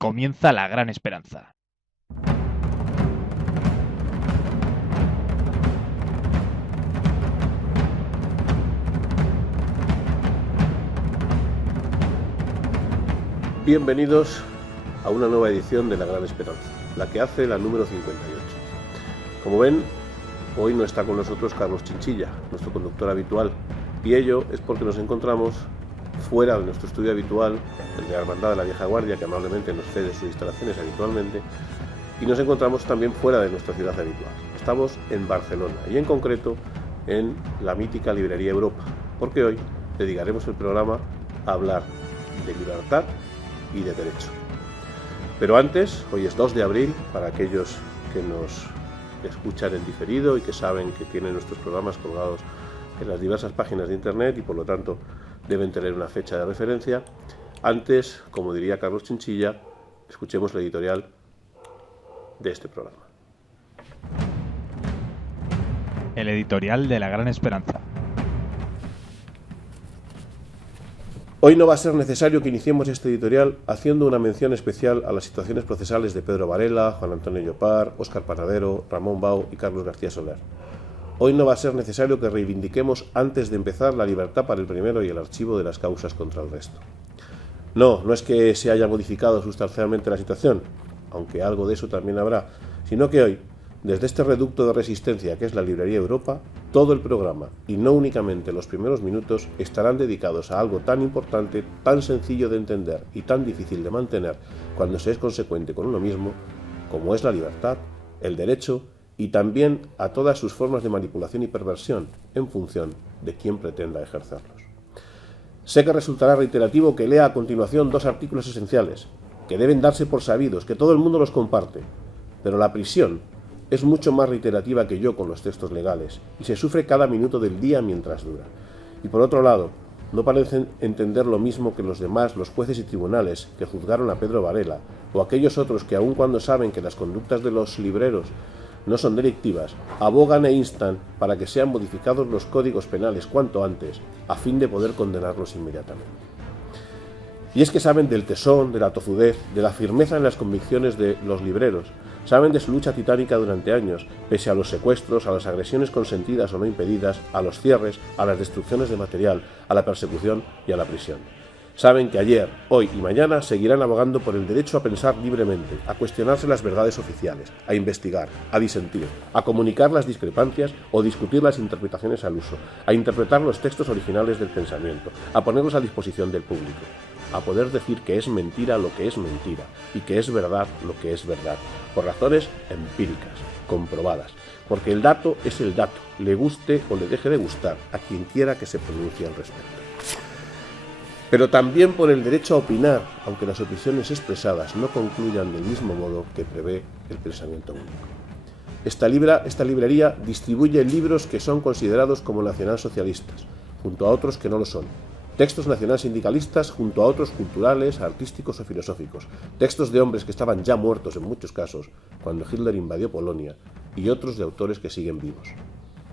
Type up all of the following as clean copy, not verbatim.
Comienza La Gran Esperanza. Bienvenidos a una nueva edición de La Gran Esperanza, la que hace la número 58. Como ven, hoy no está con nosotros Carlos Chinchilla, nuestro conductor habitual, y ello es porque nos encontramos fuera de nuestro estudio habitual, el de la Hermandad de la Vieja Guardia, que amablemente nos cede sus instalaciones habitualmente, y nos encontramos también fuera de nuestra ciudad habitual. Estamos en Barcelona, y en concreto en la mítica librería Europa, porque hoy dedicaremos el programa a hablar de libertad y de derecho. Pero antes, hoy es 2 de abril, para aquellos que nos escuchan en diferido y que saben que tienen nuestros programas colgados en las diversas páginas de internet y por lo tanto deben tener una fecha de referencia. Antes, como diría Carlos Chinchilla, escuchemos la editorial de este programa. El editorial de La Gran Esperanza. Hoy no va a ser necesario que iniciemos este editorial haciendo una mención especial a las situaciones procesales de Pedro Varela, Juan Antonio Llopart, Óscar Panadero, Ramón Bau y Carlos García Soler. Hoy no va a ser necesario que reivindiquemos antes de empezar la libertad para el primero y el archivo de las causas contra el resto. No es que se haya modificado sustancialmente la situación, aunque algo de eso también habrá, sino que hoy, desde este reducto de resistencia que es la librería Europa, todo el programa, y no únicamente los primeros minutos, estarán dedicados a algo tan importante, tan sencillo de entender y tan difícil de mantener cuando se es consecuente con uno mismo, como es la libertad, el derecho y también a todas sus formas de manipulación y perversión en función de quién pretenda ejercerlos. Sé que resultará reiterativo que lea a continuación 2 artículos esenciales, que deben darse por sabidos, que todo el mundo los comparte, pero la prisión es mucho más reiterativa que yo con los textos legales, y se sufre cada minuto del día mientras dura. Y por otro lado, no parecen entender lo mismo que los demás, los jueces y tribunales que juzgaron a Pedro Varela, o aquellos otros que aun cuando saben que las conductas de los libreros no son delictivas, abogan e instan para que sean modificados los códigos penales cuanto antes, a fin de poder condenarlos inmediatamente. Y es que saben del tesón, de la tozudez, de la firmeza en las convicciones de los libreros, saben de su lucha titánica durante años, pese a los secuestros, a las agresiones consentidas o no impedidas, a los cierres, a las destrucciones de material, a la persecución y a la prisión. Saben que ayer, hoy y mañana seguirán abogando por el derecho a pensar libremente, a cuestionarse las verdades oficiales, a investigar, a disentir, a comunicar las discrepancias o discutir las interpretaciones al uso, a interpretar los textos originales del pensamiento, a ponerlos a disposición del público, a poder decir que es mentira lo que es mentira y que es verdad lo que es verdad, por razones empíricas, comprobadas, porque el dato es el dato, le guste o le deje de gustar a quien quiera que se pronuncie al respecto. Pero también por el derecho a opinar, aunque las opiniones expresadas no concluyan del mismo modo que prevé el pensamiento único. Esta librería distribuye libros que son considerados como nacionalsocialistas, junto a otros que no lo son. Textos nacionalsindicalistas junto a otros culturales, artísticos o filosóficos. Textos de hombres que estaban ya muertos en muchos casos, cuando Hitler invadió Polonia, y otros de autores que siguen vivos.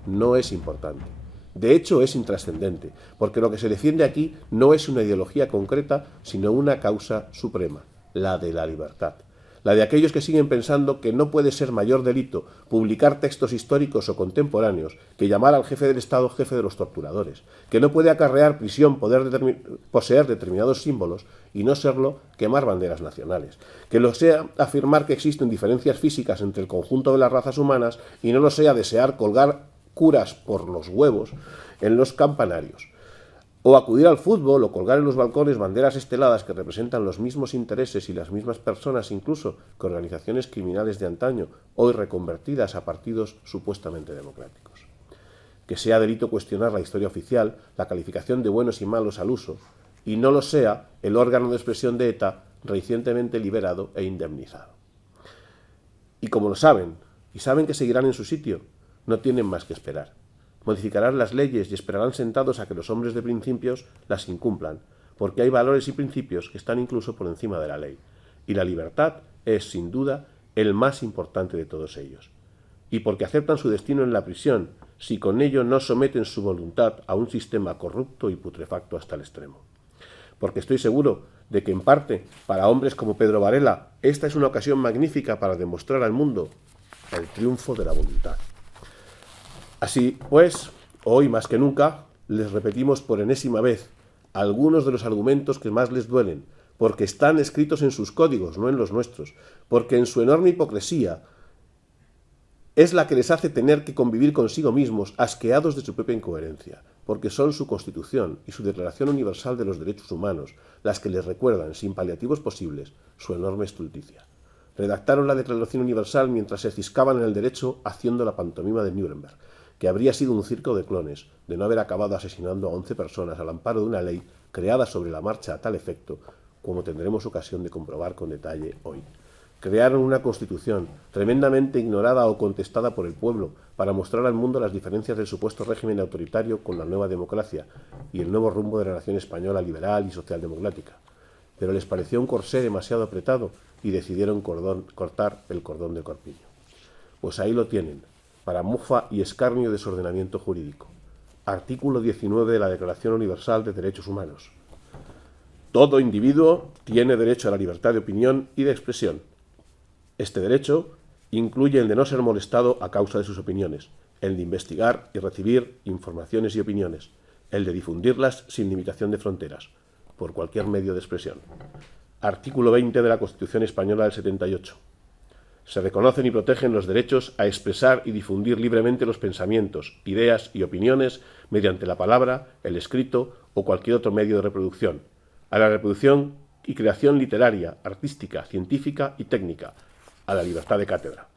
No es importante. De hecho, es intrascendente, porque lo que se defiende aquí no es una ideología concreta, sino una causa suprema, la de la libertad. La de aquellos que siguen pensando que no puede ser mayor delito publicar textos históricos o contemporáneos que llamar al jefe del Estado jefe de los torturadores, que no puede acarrear prisión poseer determinados símbolos y no serlo quemar banderas nacionales, que lo sea afirmar que existen diferencias físicas entre el conjunto de las razas humanas y no lo sea desear colgar curas por los huevos en los campanarios, o acudir al fútbol o colgar en los balcones banderas esteladas que representan los mismos intereses y las mismas personas incluso que organizaciones criminales de antaño, hoy reconvertidas a partidos supuestamente democráticos. Que sea delito cuestionar la historia oficial, la calificación de buenos y malos al uso, y no lo sea el órgano de expresión de ETA recientemente liberado e indemnizado. Y como lo saben, y saben que seguirán en su sitio, no tienen más que esperar. Modificarán las leyes y esperarán sentados a que los hombres de principios las incumplan, porque hay valores y principios que están incluso por encima de la ley. Y la libertad es, sin duda, el más importante de todos ellos. Y porque aceptan su destino en la prisión, si con ello no someten su voluntad a un sistema corrupto y putrefacto hasta el extremo. Porque estoy seguro de que en parte, para hombres como Pedro Varela, esta es una ocasión magnífica para demostrar al mundo el triunfo de la voluntad. Así pues, hoy más que nunca, les repetimos por enésima vez algunos de los argumentos que más les duelen, porque están escritos en sus códigos, no en los nuestros, porque en su enorme hipocresía es la que les hace tener que convivir consigo mismos, asqueados de su propia incoherencia, porque son su Constitución y su Declaración Universal de los Derechos Humanos las que les recuerdan, sin paliativos posibles, su enorme estulticia. Redactaron la Declaración Universal mientras se ciscaban en el derecho haciendo la pantomima de Nuremberg, que habría sido un circo de clones, de no haber acabado asesinando a 11 personas al amparo de una ley creada sobre la marcha a tal efecto, como tendremos ocasión de comprobar con detalle hoy. Crearon una Constitución, tremendamente ignorada o contestada por el pueblo, para mostrar al mundo las diferencias del supuesto régimen autoritario con la nueva democracia y el nuevo rumbo de la nación española liberal y socialdemocrática. Pero les pareció un corsé demasiado apretado y decidieron cortar el cordón del corpiño. Pues ahí lo tienen, para mofa y escarnio de su ordenamiento jurídico. Artículo 19 de la Declaración Universal de Derechos Humanos. Todo individuo tiene derecho a la libertad de opinión y de expresión. Este derecho incluye el de no ser molestado a causa de sus opiniones, el de investigar y recibir informaciones y opiniones, el de difundirlas sin limitación de fronteras, por cualquier medio de expresión. Artículo 20 de la Constitución Española del 78. Se reconocen y protegen los derechos a expresar y difundir libremente los pensamientos, ideas y opiniones mediante la palabra, el escrito o cualquier otro medio de reproducción, a la reproducción y creación literaria, artística, científica y técnica, a la libertad de cátedra,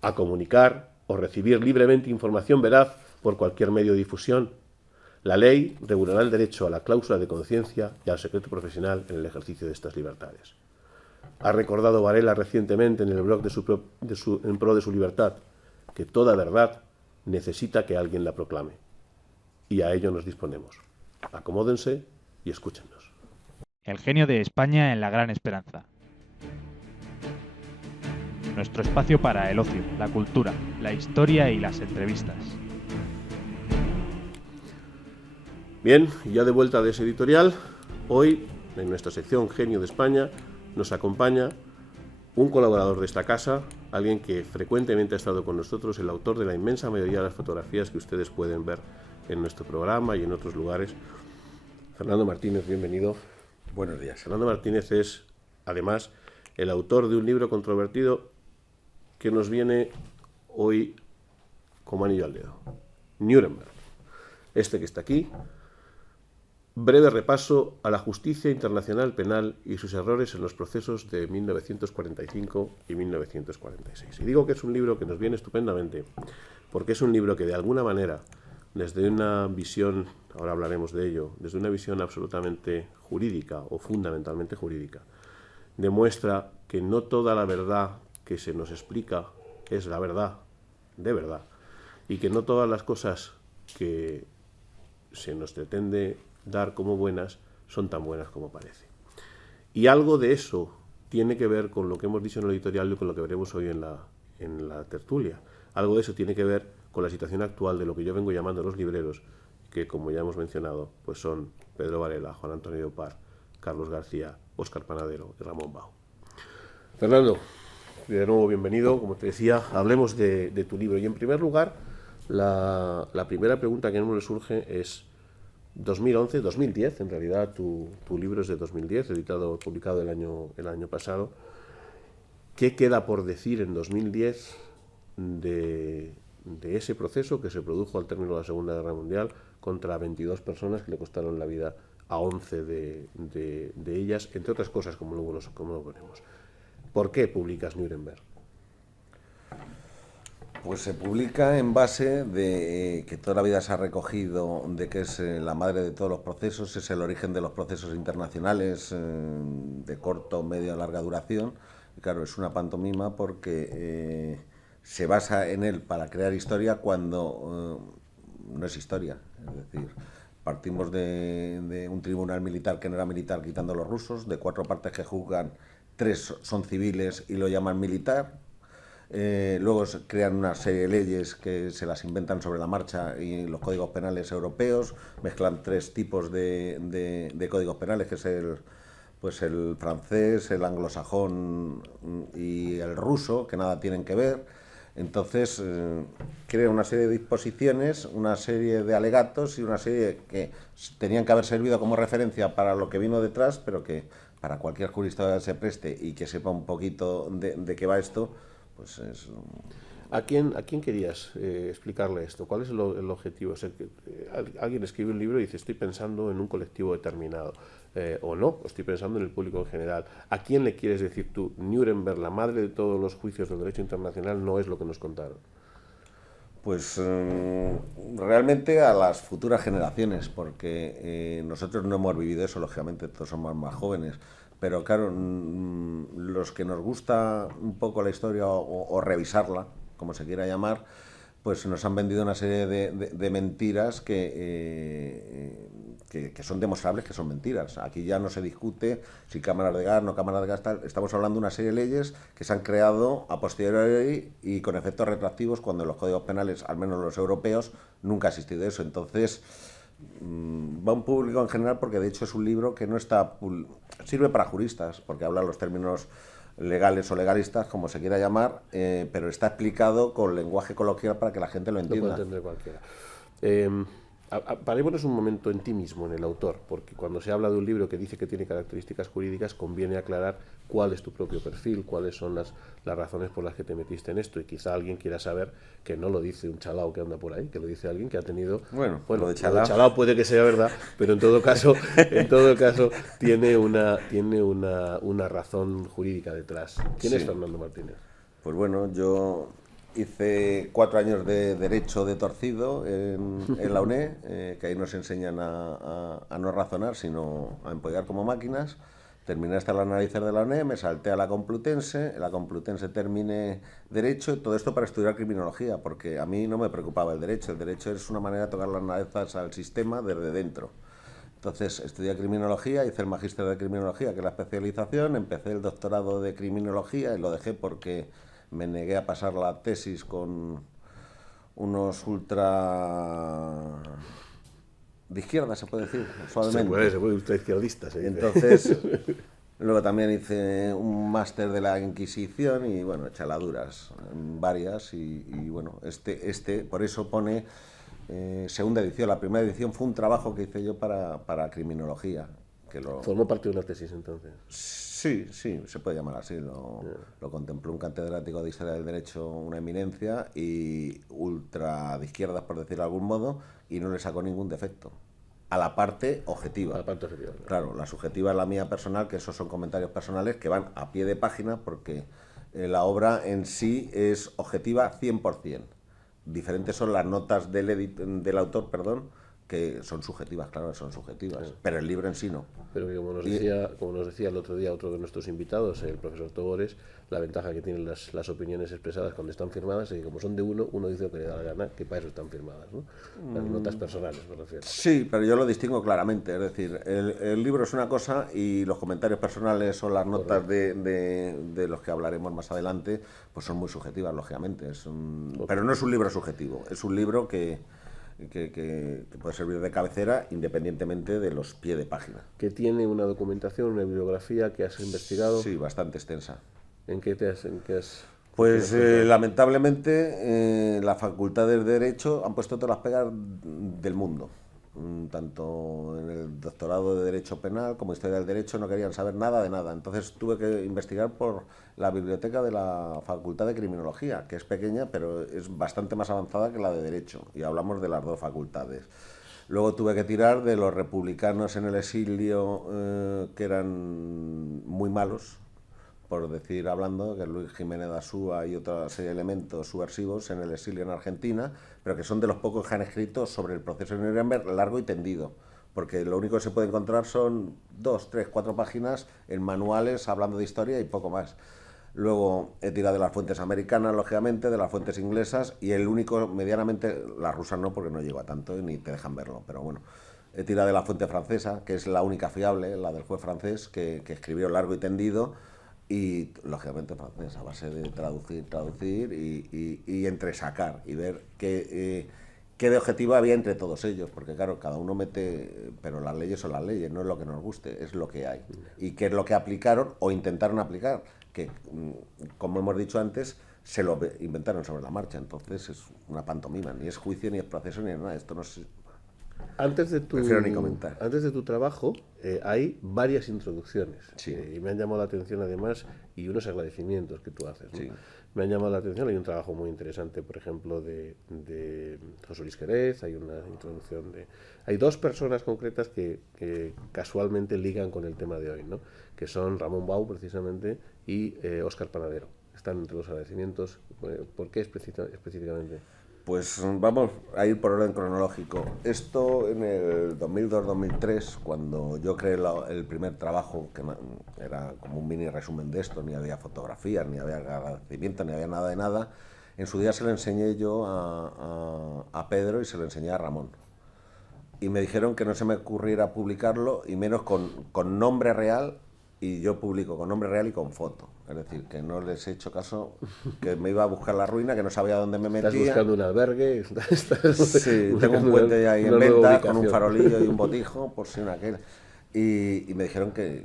a comunicar o recibir libremente información veraz por cualquier medio de difusión. La ley regulará el derecho a la cláusula de conciencia y al secreto profesional en el ejercicio de estas libertades. Ha recordado Varela recientemente en el blog en pro de su libertad que toda verdad necesita que alguien la proclame. Y a ello nos disponemos. Acomódense y escúchenos. El genio de España en la gran esperanza. Nuestro espacio para el ocio, la cultura, la historia y las entrevistas. Bien, ya de vuelta de ese editorial, hoy en nuestra sección Genio de España nos acompaña un colaborador de esta casa, alguien que frecuentemente ha estado con nosotros, el autor de la inmensa mayoría de las fotografías que ustedes pueden ver en nuestro programa y en otros lugares. Fernando Martínez, bienvenido. Buenos días. Fernando Martínez es, además, el autor de un libro controvertido que nos viene hoy como anillo al dedo. Nuremberg. Este que está aquí. Breve repaso a la justicia internacional penal y sus errores en los procesos de 1945 y 1946. Y digo que es un libro que nos viene estupendamente porque es un libro que de alguna manera, desde una visión, ahora hablaremos de ello, desde una visión absolutamente jurídica o fundamentalmente jurídica, demuestra que no toda la verdad que se nos explica es la verdad, de verdad, y que no todas las cosas que se nos pretende dar como buenas son tan buenas como parece. Y algo de eso tiene que ver con lo que hemos dicho en el editorial y con lo que veremos hoy en la tertulia. Algo de eso tiene que ver con la situación actual de lo que yo vengo llamando los libreros, que como ya hemos mencionado, pues son Pedro Varela, Juan Antonio Llopart, Carlos García, Óscar Panadero y Ramón Bau. Fernando, de nuevo bienvenido. Como te decía, hablemos de tu libro. Y en primer lugar, la primera pregunta que a uno le surge es 2011, 2010, en realidad tu libro es de 2010, publicado el año pasado. ¿Qué queda por decir en 2010 de ese proceso que se produjo al término de la Segunda Guerra Mundial contra 22 personas que le costaron la vida a 11 de ellas, entre otras cosas, como luego lo ponemos? ¿Por qué publicas Nuremberg? Pues se publica en base de que toda la vida se ha recogido de que es la madre de todos los procesos, es el origen de los procesos internacionales de corto, medio, larga duración. Y claro, es una pantomima porque se basa en él para crear historia cuando no es historia. Es decir, partimos de un tribunal militar que no era militar, quitando a los rusos, de 4 partes que juzgan, 3 son civiles y lo llaman militar. Luego se crean una serie de leyes que se las inventan sobre la marcha y los códigos penales europeos, mezclan 3 tipos de códigos penales, que es el pues el francés, el anglosajón y el ruso, que nada tienen que ver. Entonces, crea una serie de disposiciones, una serie de alegatos y una serie que tenían que haber servido como referencia para lo que vino detrás, pero que para cualquier jurista se preste y que sepa un poquito de qué va esto, pues es... ¿A quién querías explicarle esto? ¿Cuál es el objetivo? O sea, alguien escribe un libro y dice, estoy pensando en un colectivo determinado, o no, o estoy pensando en el público en general. ¿A quién le quieres decir tú, Nuremberg, la madre de todos los juicios del derecho internacional, no es lo que nos contaron? Pues realmente a las futuras generaciones, porque nosotros no hemos vivido eso, lógicamente, todos somos más jóvenes, pero claro, los que nos gusta un poco la historia o revisarla, como se quiera llamar, pues nos han vendido una serie de mentiras que son demostrables que son mentiras. Aquí ya no se discute si cámaras de gas, no cámaras de gas, tal. Estamos hablando de una serie de leyes que se han creado a posteriori y con efectos retroactivos cuando en los códigos penales, al menos los europeos, nunca ha existido eso. Entonces, va a un público en general porque de hecho es un libro que no está... Sirve para juristas, porque habla los términos legales o legalistas, como se quiera llamar, pero está explicado con lenguaje coloquial para que la gente lo entienda. Lo puede entender cualquiera. Parémonos un momento en ti mismo, en el autor, porque cuando se habla de un libro que dice que tiene características jurídicas, conviene aclarar cuál es tu propio perfil, cuáles son las razones por las que te metiste en esto, y quizá alguien quiera saber que no lo dice un chalao que anda por ahí, que lo dice alguien que ha tenido... Bueno, lo de chalao chalao puede que sea verdad, pero en todo caso tiene una razón jurídica detrás. ¿Quién es Fernando Martínez? Pues bueno, yo hice 4 años de Derecho de torcido en la UNED, que ahí nos enseñan a no razonar, sino a empollar como máquinas. Terminé hasta las narices de la UNED, me salté a la Complutense, en la Complutense terminé Derecho, todo esto para estudiar criminología, porque a mí no me preocupaba el derecho es una manera de tocar las narices al sistema desde dentro. Entonces estudié criminología, hice el magíster de criminología, que es la especialización, empecé el doctorado de criminología y lo dejé porque me negué a pasar la tesis con unos ultra... de izquierda, se puede decir, suavemente. Se puede ultra izquierdista. Entonces, luego también hice un máster de la Inquisición y, bueno, chaladuras varias y bueno, por eso pone segunda edición. La primera edición fue un trabajo que hice yo para criminología. ¿Formó parte de una tesis entonces? Sí, se puede llamar así. Lo contempló un catedrático de Historia del Derecho, una eminencia, y ultra de izquierdas, por decirlo de algún modo, y no le sacó ningún defecto. A la parte objetiva. A la parte objetiva. Claro, la subjetiva es la mía personal, que esos son comentarios personales que van a pie de página porque la obra en sí es objetiva 100%. Diferentes son las notas del autor, que son subjetivas, claro, son subjetivas, sí. Pero el libro en sí no. Pero que como nos decía el otro día otro de nuestros invitados, el profesor Togores, la ventaja que tienen las opiniones expresadas cuando están firmadas es que como son de uno dice lo que le da la gana, que para eso están firmadas, ¿no? Las notas personales, me refiero. Sí, pero yo lo distingo claramente, es decir, el libro es una cosa y los comentarios personales o las notas de los que hablaremos más adelante, pues son muy subjetivas, lógicamente. Pero no es un libro subjetivo, es un libro que puede servir de cabecera independientemente de los pies de página. ¿Que tiene una documentación, una bibliografía que has investigado? Sí, bastante extensa. ¿En qué has...? Pues lamentablemente la Facultad de Derecho han puesto todas las pegas del mundo. Tanto en el doctorado de Derecho Penal como Historia del Derecho no querían saber nada de nada. Entonces tuve que investigar por la biblioteca de la Facultad de Criminología, que es pequeña pero es bastante más avanzada que la de Derecho, y hablamos de las dos facultades. Luego tuve que tirar de los republicanos en el exilio, que eran muy malos, por decir, hablando, que Luis Jiménez da Súa y otra serie de elementos subversivos en el exilio en Argentina, pero que son de los pocos que han escrito sobre el proceso de Nuremberg largo y tendido, porque lo único que se puede encontrar son 2, 3, 4 páginas en manuales hablando de historia y poco más. Luego he tirado de las fuentes americanas, lógicamente, de las fuentes inglesas, y el único, medianamente, las rusas no, porque no llego a tanto y ni te dejan verlo, pero bueno. He tirado de la fuente francesa, que es la única fiable, la del juez francés, que escribió largo y tendido, y lógicamente francés, a base de traducir y entresacar y ver qué qué de objetivo había entre todos ellos, porque claro, cada uno mete, pero las leyes son las leyes, no es lo que nos guste, es lo que hay. Y qué es lo que aplicaron o intentaron aplicar, que como hemos dicho antes, se lo inventaron sobre la marcha, entonces es una pantomima, ni es juicio, ni es proceso, ni es nada, esto no es... Prefiero ni comentar. Antes de tu trabajo hay varias introducciones Sí. Y me han llamado la atención además y unos agradecimientos que tú haces, ¿no? Sí. Me han llamado la atención, hay un trabajo muy interesante, por ejemplo, de José Luis Jerez, hay una introducción de... Hay dos personas concretas que casualmente ligan con el tema de hoy, ¿no? Que son Ramón Bau, precisamente, y Óscar Panadero. Están entre los agradecimientos. ¿Por qué específicamente? Pues vamos a ir por orden cronológico. Esto en el 2002-2003, cuando yo creé el primer trabajo, que era como un mini resumen de esto, ni había fotografías, ni había agradecimiento, ni había nada de nada, en su día se lo enseñé yo a Pedro y se lo enseñé a Ramón. Y me dijeron que no se me ocurriera publicarlo, y menos con nombre real, y yo publico con nombre real y con foto. Es decir, que no les he hecho caso, que me iba a buscar la ruina, que no sabía dónde me metía. ¿Estás buscando un albergue? Sí, tengo un puente ahí en venta, con un farolillo y un botijo, por si una aquel. Y me dijeron que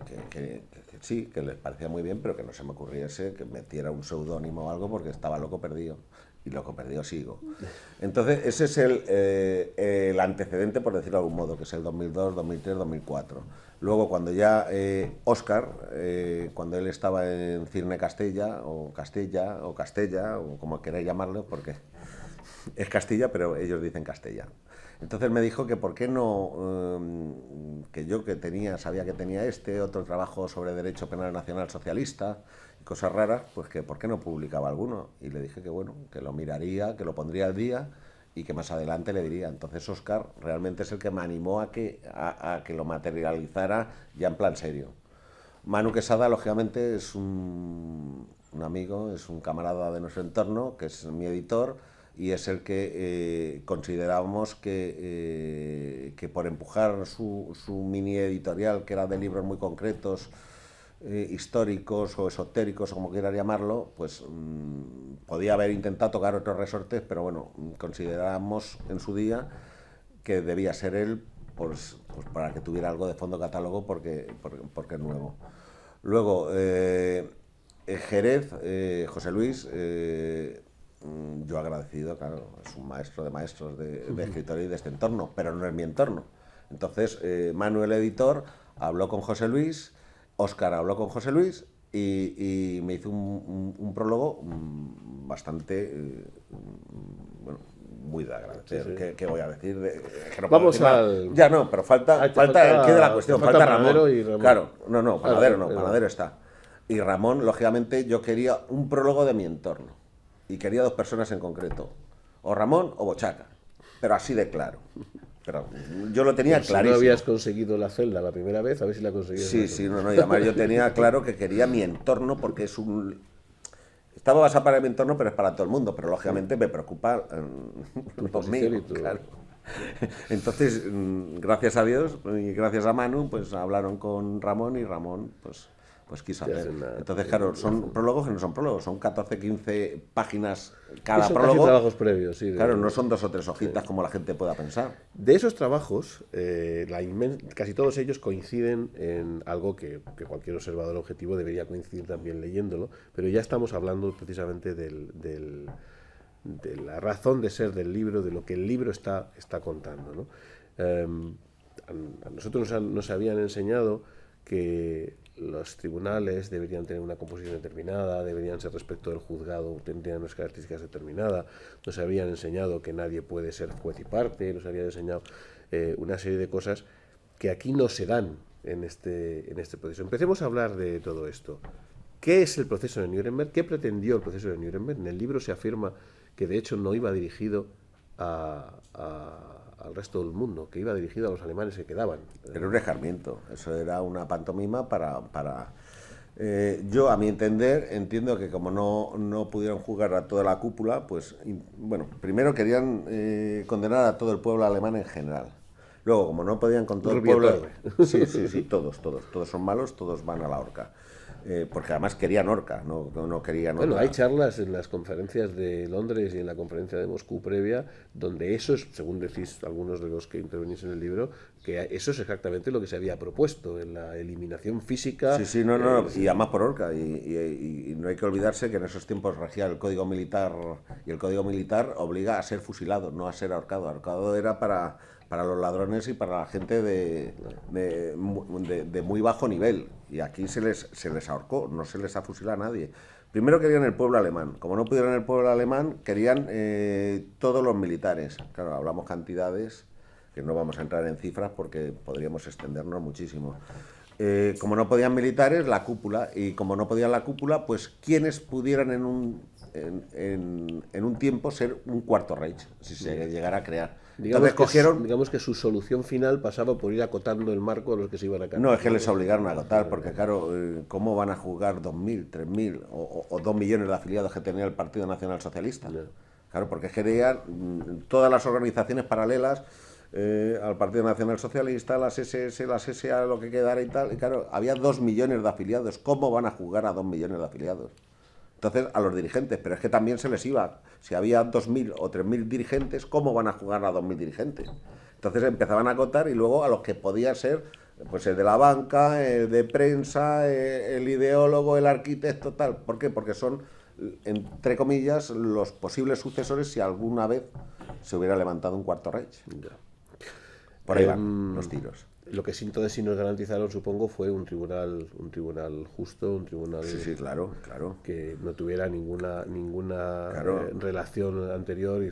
sí, que les parecía muy bien, pero que no se me ocurriese que metiera un seudónimo o algo, porque estaba loco perdido. Y loco perdido sigo. Entonces, ese es el antecedente, por decirlo de algún modo, que es el 2002, 2003, 2004. Luego, cuando ya Óscar, cuando él estaba en Cirne Castella, o Castella, o como queráis llamarlo, porque es Castilla, pero ellos dicen Castella. Entonces me dijo que por qué no, que yo sabía que tenía otro trabajo sobre Derecho Penal Nacional Socialista, cosas raras, pues que por qué no publicaba alguno. Y le dije que bueno, que lo miraría, que lo pondría al día y que más adelante le diría. Entonces Óscar realmente es el que me animó a que lo materializara ya en plan serio. Manu Quesada, lógicamente, es un amigo, es un camarada de nuestro entorno, que es mi editor, y es el que considerábamos que por empujar su mini editorial, que era de libros muy concretos, históricos o esotéricos, o como quieras llamarlo, pues podía haber intentado tocar otros resortes, pero bueno, consideramos en su día que debía ser él, pues para que tuviera algo de fondo catálogo, porque es nuevo. Luego, Jerez, José Luis, yo agradecido, claro, es un maestro de maestros de escritorio y de este entorno, pero no es mi entorno. Entonces, Manuel, editor, habló con José Luis, Óscar habló con José Luis y me hizo un prólogo bastante, bueno, muy de agradecer. Sí, sí. ¿Qué voy a decir? Que no Vamos puedo decir al... nada. Ya no, pero falta el quid de la cuestión, falta Panadero Ramón. y Ramón. Claro, no, Panadero no, Pero... Panadero está. Y Ramón, lógicamente, yo quería un prólogo de mi entorno. Y quería dos personas en concreto. O Ramón o Bochaca. Pero así de claro. Pero yo lo tenía Pues clarísimo. Si no habías conseguido la celda la primera vez, a ver si la conseguías. Sí, no, y además yo tenía claro que quería mi entorno, porque es estaba basado para mi entorno, pero es para todo el mundo, pero lógicamente me preocupa los míos, claro. Entonces, gracias a Dios y gracias a Manu, pues hablaron con Ramón y Ramón, pues quiso hacer. Entonces, claro, son prólogos que no son prólogos, son 14, 15 páginas cada prólogo. Casi trabajos previos, sí. Claro, no son 2 o 3 hojitas como la gente pueda pensar. De esos trabajos, casi todos ellos coinciden en algo que cualquier observador objetivo debería coincidir también leyéndolo, pero ya estamos hablando precisamente de la razón de ser del libro, de lo que el libro está contando, ¿no? A nosotros nos habían enseñado que los tribunales deberían tener una composición determinada, deberían ser respecto del juzgado, tendrían unas características determinadas, nos habían enseñado que nadie puede ser juez y parte, nos habían enseñado una serie de cosas que aquí no se dan en este proceso. Empecemos a hablar de todo esto. ¿Qué es el proceso de Nuremberg? ¿Qué pretendió el proceso de Nuremberg? En el libro se afirma que de hecho no iba dirigido al resto del mundo, que iba dirigido a los alemanes que quedaban. Era un escarmiento, eso era una pantomima para yo, a mi entender, entiendo que como no pudieron juzgar a toda la cúpula, pues, bueno, primero querían condenar a todo el pueblo alemán en general. Luego, como no podían con todo el pueblo... Sí, todos son malos, todos van a la horca. Porque además querían horca, no querían... Bueno, hay charlas en las conferencias de Londres y en la conferencia de Moscú previa, donde eso es, según decís algunos de los que intervenís en el libro, que eso es exactamente lo que se había propuesto, en la eliminación física... Sí, y además por horca. Y no hay que olvidarse que en esos tiempos regía el Código Militar, y el Código Militar obliga a ser fusilado, no a ser ahorcado. Ahorcado era para los ladrones y para la gente de muy bajo nivel, y aquí se les ahorcó, no se les ha fusilado a nadie. Primero querían el pueblo alemán, como no pudieron el pueblo alemán, querían todos los militares. Claro, hablamos cantidades que no vamos a entrar en cifras porque podríamos extendernos muchísimo. Como no podían militares, la cúpula, y como no podían la cúpula, pues quienes pudieran en un tiempo ser un cuarto Reich, si se llegara a crear. Digamos que su solución final pasaba por ir acotando el marco a los que se iban a cargar. No, es que les obligaron a acotar, porque claro, ¿cómo van a juzgar 2.000, 3.000 o 2 millones de afiliados que tenía el Partido Nacional Socialista? No. Claro, porque querían todas las organizaciones paralelas al Partido Nacional Socialista, las SS, las SA, lo que quedara y tal. Y claro, había 2 millones de afiliados. ¿Cómo van a juzgar a 2 millones de afiliados? Entonces, a los dirigentes, pero es que también se les iba. Si había 2.000 o 3.000 dirigentes, ¿cómo van a jugar a 2.000 dirigentes? Entonces empezaban a acotar, y luego a los que podía ser, pues el de la banca, el de prensa, el ideólogo, el arquitecto, tal. ¿Por qué? Porque son, entre comillas, los posibles sucesores si alguna vez se hubiera levantado un cuarto Reich. Por ahí van los tiros. Lo que entonces sí nos garantizaron, supongo, fue un tribunal justo, un tribunal claro. que no tuviera ninguna relación anterior y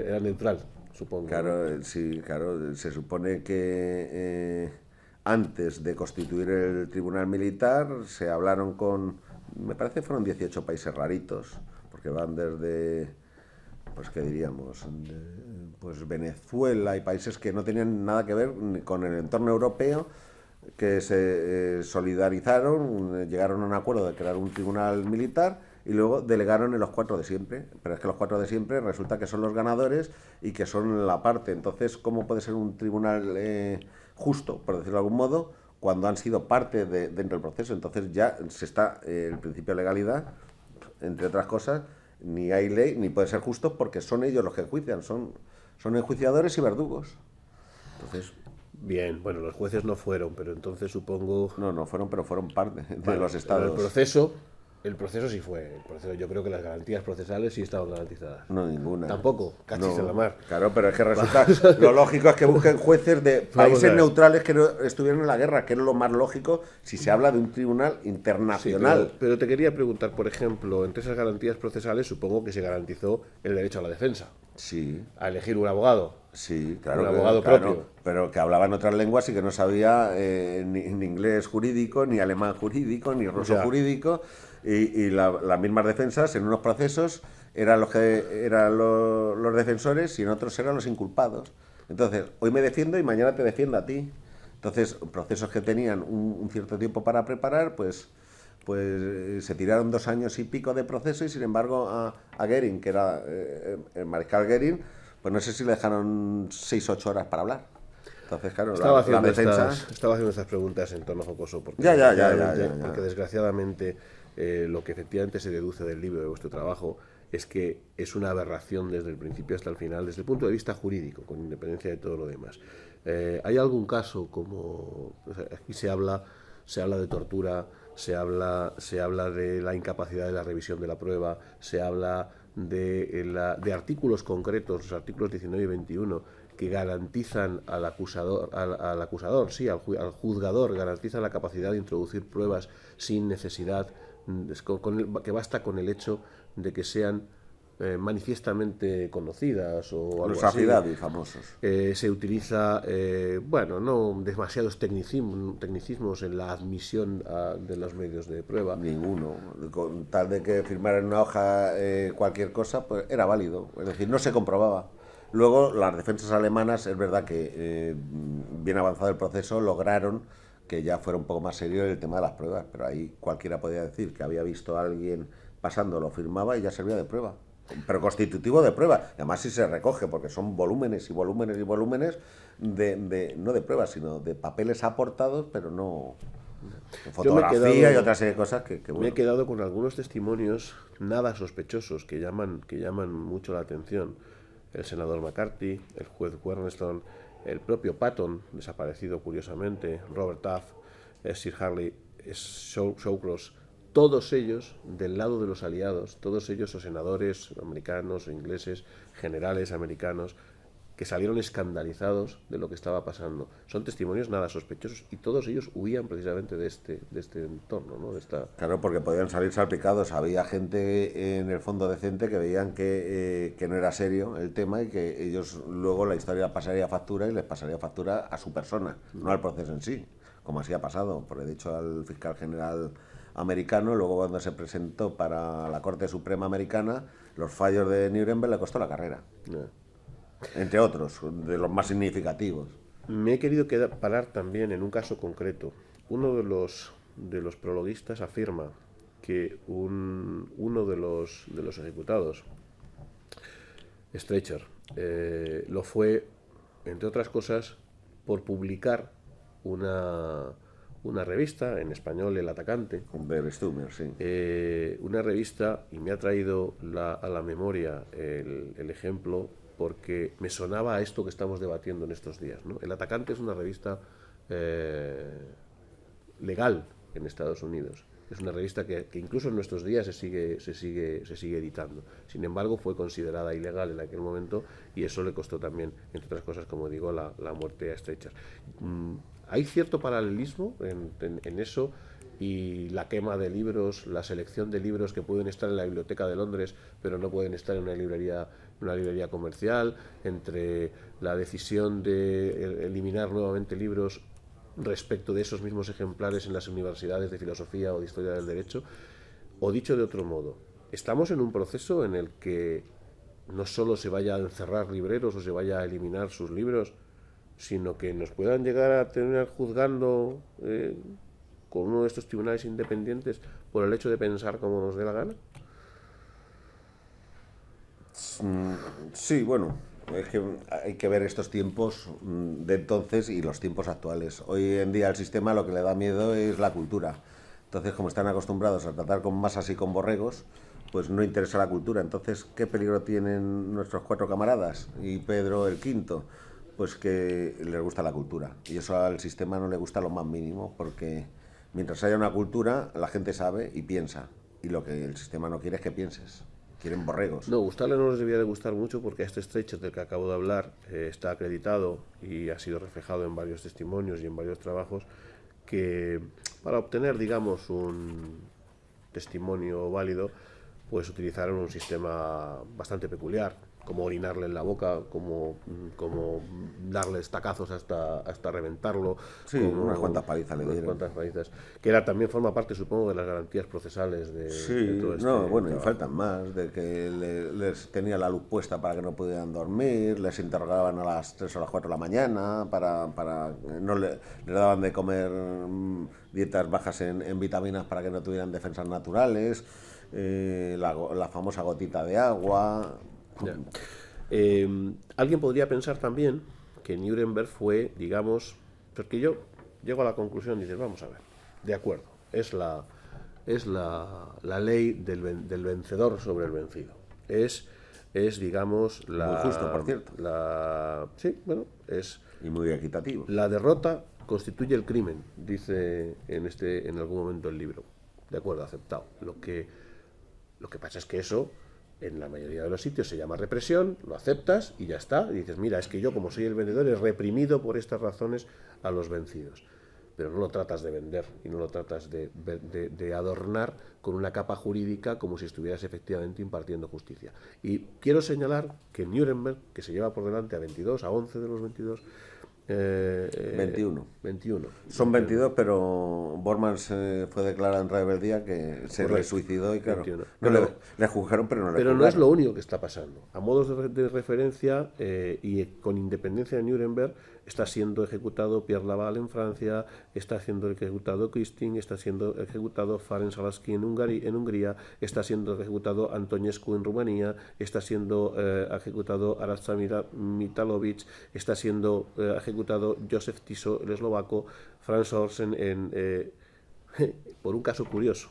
era neutral, supongo. Claro, sí, claro. Se supone que antes de constituir el tribunal militar se hablaron con, me parece que fueron 18 países raritos, porque van desde, pues qué diríamos, pues Venezuela y países que no tenían nada que ver con el entorno europeo, que se solidarizaron, llegaron a un acuerdo de crear un tribunal militar y luego delegaron en los 4 de siempre. Pero es que los 4 de siempre resulta que son los ganadores y que son la parte. Entonces, ¿cómo puede ser un tribunal justo, por decirlo de algún modo, cuando han sido parte dentro del proceso? Entonces ya se está el principio de legalidad, entre otras cosas. Ni hay ley, ni puede ser justo, porque son ellos los que enjuician, son enjuiciadores y verdugos. Entonces, bien, bueno, los jueces no fueron, pero entonces supongo... No fueron, pero fueron parte de los estados. El proceso sí fue. Yo creo que las garantías procesales sí estaban garantizadas. No, ninguna. Tampoco, cachis en la mar. Claro, pero es que resulta, lo lógico es que busquen jueces de países neutrales que no estuvieron en la guerra, que es lo más lógico si se habla de un tribunal internacional. Sí, pero te quería preguntar, por ejemplo, entre esas garantías procesales supongo que se garantizó el derecho a la defensa. Sí. A elegir un abogado. Sí, claro. Un abogado propio. Pero que hablaba en otras lenguas y que no sabía ni inglés jurídico, ni alemán jurídico, ni ruso jurídico. Y las mismas defensas en unos procesos eran los defensores y en otros eran los inculpados. Entonces, hoy me defiendo y mañana te defiendo a ti. Entonces, procesos que tenían un cierto tiempo para preparar, pues se tiraron 2 años y pico de proceso, y sin embargo a Goering, que era el mariscal Goering, pues no sé si le dejaron 6 o 8 horas para hablar. Entonces, claro, estaba haciendo estas preguntas en tono jocoso, porque desgraciadamente lo que efectivamente se deduce del libro, de vuestro trabajo, es que es una aberración desde el principio hasta el final, desde el punto de vista jurídico, con independencia de todo lo demás. ¿Hay algún caso como... aquí se habla de tortura, se habla de la incapacidad de la revisión de la prueba, se habla de artículos concretos, los artículos 19 y 21, que garantizan al juzgador, garantizan la capacidad de introducir pruebas sin necesidad, que basta con el hecho de que sean manifiestamente conocidas o algo los así. affidavit famosos. Se utiliza, no demasiados tecnicismos en la admisión de los medios de prueba. Ninguno. Con tal de que firmara en una hoja cualquier cosa, pues era válido. Es decir, no se comprobaba. Luego, las defensas alemanas, es verdad que bien avanzado el proceso, lograron que ya fuera un poco más serio el tema de las pruebas, pero ahí cualquiera podía decir que había visto a alguien pasando, lo firmaba y ya servía de prueba. pero constitutivo de prueba. Además, si se recoge, porque son volúmenes y volúmenes y volúmenes no de pruebas, sino de papeles aportados, pero no de fotografía y otra serie de cosas que me he quedado con algunos testimonios nada sospechosos que llaman mucho la atención. El senador McCarthy, el juez Wernerstone, el propio Patton, desaparecido curiosamente, Robert Taft, Sir Harley Shawcross, todos ellos del lado de los aliados, todos ellos o senadores americanos o ingleses, generales americanos, que salieron escandalizados de lo que estaba pasando. Son testimonios nada sospechosos y todos ellos huían precisamente de este entorno, ¿no? Claro, porque podían salir salpicados. Había gente en el fondo decente que veían que no era serio el tema y que ellos luego la historia pasaría factura y les pasaría factura a su persona, no al proceso en sí, como así ha pasado. Porque he dicho al fiscal general americano, luego cuando se presentó para la Corte Suprema americana, los fallos de Nuremberg le costó la carrera. Entre otros, de los más significativos. Me he querido parar también en un caso concreto. Uno de los prologuistas afirma que uno de los ejecutados, Streicher, lo fue, entre otras cosas, por publicar una revista, en español El Atacante. De Stumer, sí. Una revista, y me ha traído a la memoria el ejemplo, porque me sonaba a esto que estamos debatiendo en estos días, ¿no? El Atacante es una revista legal en Estados Unidos. Es una revista que incluso en nuestros días se sigue editando. Sin embargo, fue considerada ilegal en aquel momento y eso le costó también, entre otras cosas, como digo, la muerte a Streicher. Hay cierto paralelismo en eso y la quema de libros, la selección de libros que pueden estar en la Biblioteca de Londres pero no pueden estar en una librería comercial, entre la decisión de eliminar nuevamente libros respecto de esos mismos ejemplares en las universidades de filosofía o de historia del derecho. O dicho de otro modo, estamos en un proceso en el que no solo se vaya a encerrar libreros o se vaya a eliminar sus libros, sino que nos puedan llegar a tener juzgando con uno de estos tribunales independientes por el hecho de pensar como nos dé la gana. Sí, bueno, es que hay que ver estos tiempos de entonces y los tiempos actuales. Hoy en día al sistema lo que le da miedo es la cultura. Entonces, como están acostumbrados a tratar con masas y con borregos, pues no interesa la cultura. Entonces, ¿qué peligro tienen nuestros 4 camaradas y Pedro el quinto? Pues que les gusta la cultura. Y eso al sistema no le gusta lo más mínimo, porque mientras haya una cultura, la gente sabe y piensa. Y lo que el sistema no quiere es que pienses. Quieren borregos. No, gustarle no les debía de gustar mucho, porque este Streicher del que acabo de hablar está acreditado y ha sido reflejado en varios testimonios y en varios trabajos, que para obtener, digamos, un testimonio válido, pues utilizaron un sistema bastante peculiar, como orinarle en la boca, como darle estacazos hasta reventarlo. Sí, unas cuantas palizas le dieron. Cuantas palizas, que también forma parte, supongo, de las garantías procesales de todo esto. No, bueno, y faltan más, de que les tenía la luz puesta para que no pudieran dormir, les interrogaban a las 3 o las 4 de la mañana, no les daban de comer dietas bajas en vitaminas para que no tuvieran defensas naturales, la famosa gotita de agua. Alguien podría pensar también que Nuremberg fue, digamos, porque yo llego a la conclusión y dices, vamos a ver, de acuerdo, es la ley del vencedor sobre el vencido, es digamos la... Muy justo, por cierto. Sí, bueno, es... Y muy equitativo. La derrota constituye el crimen, dice en algún momento el libro. De acuerdo, aceptado. Lo que pasa es que eso, en la mayoría de los sitios, se llama represión, lo aceptas y ya está. Y dices, mira, es que yo, como soy el vendedor, he reprimido por estas razones a los vencidos. Pero no lo tratas de vender y no lo tratas de adornar con una capa jurídica como si estuvieras efectivamente impartiendo justicia. Y quiero señalar que Nuremberg, que se lleva por delante a 11 de los 22... 21. Son 22, pero Bormann fue declarado en rebeldía, que se le suicidó y claro, le juzgaron, pero no le juzgaron. Pero no es lo único que está pasando. A modos de referencia y con independencia de Nuremberg, está siendo ejecutado Pierre Laval en Francia, está siendo ejecutado Christin, está siendo ejecutado Ferenc Sálasky en Hungría, está siendo ejecutado Antonescu en Rumanía, está siendo ejecutado Arantxa Mitalovic, está siendo ejecutado Josef Tiso, el eslovaco, Franz Orsen por un caso curioso.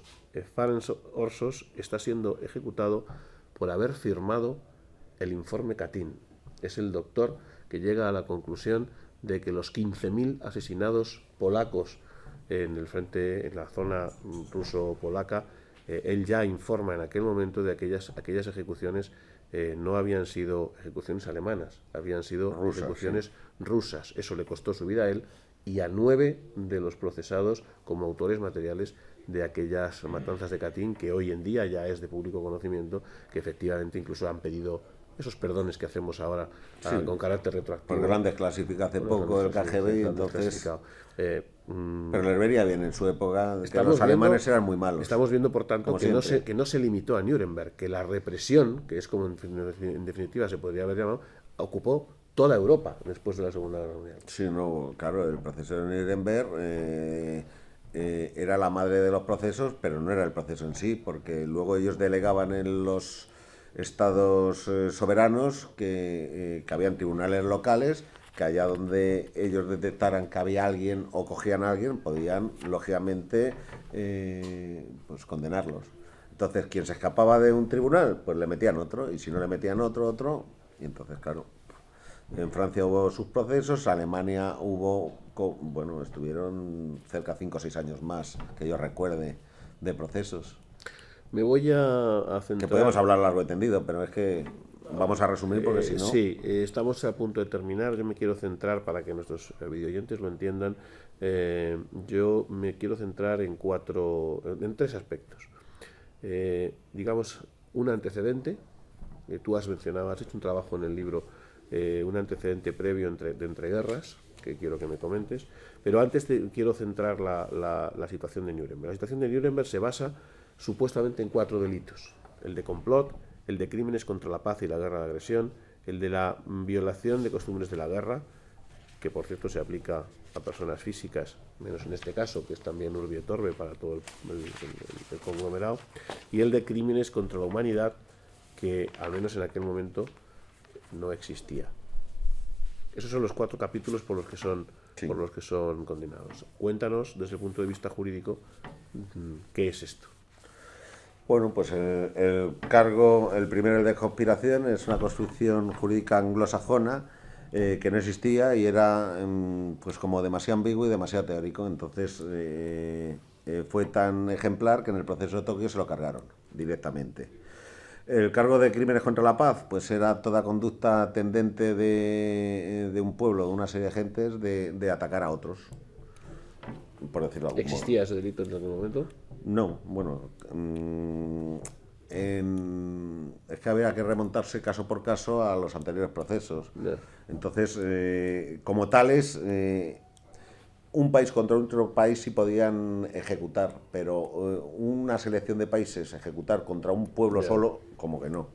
Ferenc Orsos está siendo ejecutado por haber firmado el informe Katyn. Es el doctor que llega a la conclusión de que los 15.000 asesinados polacos en el frente, en la zona ruso-polaca, él ya informa en aquel momento de aquellas ejecuciones no habían sido ejecuciones alemanas, habían sido ejecuciones rusas. Eso le costó su vida a él y a 9 de los procesados como autores materiales de aquellas matanzas de Katyn, que hoy en día ya es de público conocimiento, que efectivamente incluso han pedido esos perdones que hacemos ahora con carácter retroactivo. Porque lo han desclasificado hace poco el KGB, y entonces... pero les vería bien en su época que los alemanes eran muy malos. Estamos viendo, por tanto, que no se limitó a Nuremberg, que la represión, que es como en definitiva se podría haber llamado, ocupó toda Europa después de la Segunda Guerra Mundial. Sí, no, claro, el proceso de Nuremberg era la madre de los procesos, pero no era el proceso en sí, porque luego ellos delegaban en los estados soberanos que habían tribunales locales, que allá donde ellos detectaran que había alguien o cogían a alguien, podían, lógicamente, pues condenarlos. Entonces, quien se escapaba de un tribunal, pues le metían otro, y si no le metían otro, y entonces, claro, en Francia hubo sus procesos, Alemania estuvieron cerca de 5 o 6 años más, que yo recuerde, de procesos. Me voy a centrar... Que podemos hablar largo y tendido, pero es que vamos a resumir porque si no... Sí, estamos a punto de terminar. Yo me quiero centrar, para que nuestros videoyentes lo entiendan, yo me quiero centrar en 3 aspectos. Digamos, un antecedente, tú has mencionado, has hecho un trabajo en el libro, un antecedente previo de entreguerras, que quiero que me comentes, pero antes quiero centrar la situación de Nuremberg. La situación de Nuremberg se basa supuestamente en 4 delitos: el de complot, el de crímenes contra la paz y la guerra de agresión, el de la violación de costumbres de la guerra, que por cierto se aplica a personas físicas, menos en este caso, que es también urbi et orbi para todo el conglomerado, y el de crímenes contra la humanidad, que al menos en aquel momento no existía. Esos son los 4 capítulos por los que son condenados. Cuéntanos, desde el punto de vista jurídico, ¿qué es esto? Bueno, pues el primero, el de conspiración, es una construcción jurídica anglosajona que no existía y era pues como demasiado ambiguo y demasiado teórico. Entonces fue tan ejemplar que en el proceso de Tokio se lo cargaron directamente. El cargo de crímenes contra la paz, pues era toda conducta tendente de un pueblo, de una serie de gentes, de atacar a otros, por decirlo de algún modo. ¿Existía ese delito en algún momento? No, bueno, es que había que remontarse caso por caso a los anteriores procesos. Yeah. Entonces, como tales, un país contra otro país sí podían ejecutar, pero una selección de países ejecutar contra un pueblo solo, como que no.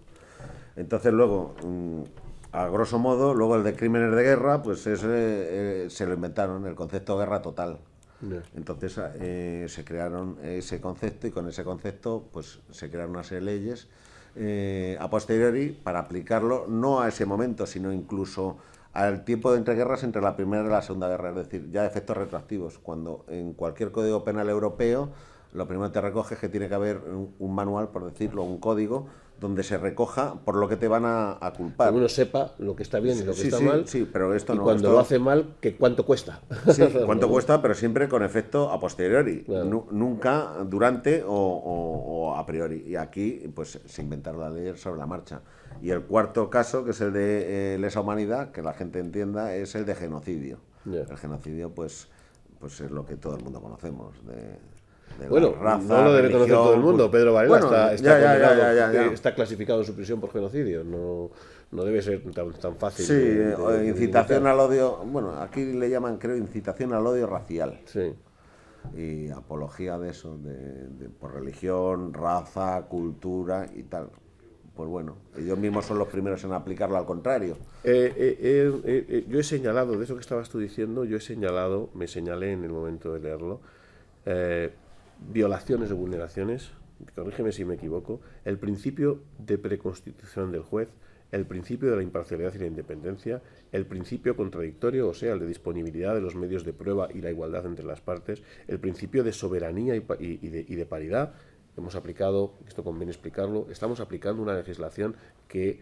Entonces luego, a grosso modo, luego el de crímenes de guerra, pues se lo inventaron, el concepto de guerra total. Entonces se crearon ese concepto y con ese concepto pues se crearon una serie de leyes a posteriori para aplicarlo no a ese momento, sino incluso al tiempo de entreguerras entre la Primera y la Segunda Guerra, es decir, ya efectos retroactivos, cuando en cualquier código penal europeo lo primero que te recoge es que tiene que haber un manual, por decirlo, un código, donde se recoja por lo que te van a culpar. Que uno sepa lo que está bien y lo que está mal, sí, pero esto y no, cuando lo hace mal, que cuánto cuesta. Sí, cuánto cuesta, pero siempre con efecto a posteriori, claro. Nunca durante o a priori. Y aquí pues se inventaron la ley sobre la marcha. Y el cuarto caso, que es el de lesa humanidad, que la gente entienda, es el de genocidio. El genocidio pues es lo que todo el mundo conocemos, de bueno, raza, no lo debe conocer todo el mundo. Pedro Varela está clasificado en su prisión por genocidio. No debe ser tan fácil. Sí, incitación al odio. Bueno, aquí le llaman, creo, incitación al odio racial. Sí. Y apología de eso, por religión, raza, cultura y tal. pues bueno, ellos mismos son los primeros en aplicarlo al contrario. Yo he señalado, de eso que estabas tú diciendo, me señalé en el momento de leerlo, violaciones o vulneraciones, corrígeme si me equivoco, el principio de preconstitución del juez, el principio de la imparcialidad y la independencia, el principio contradictorio, o sea, el de disponibilidad de los medios de prueba y la igualdad entre las partes, el principio de soberanía y de paridad. Hemos aplicado, esto conviene explicarlo, estamos aplicando una legislación que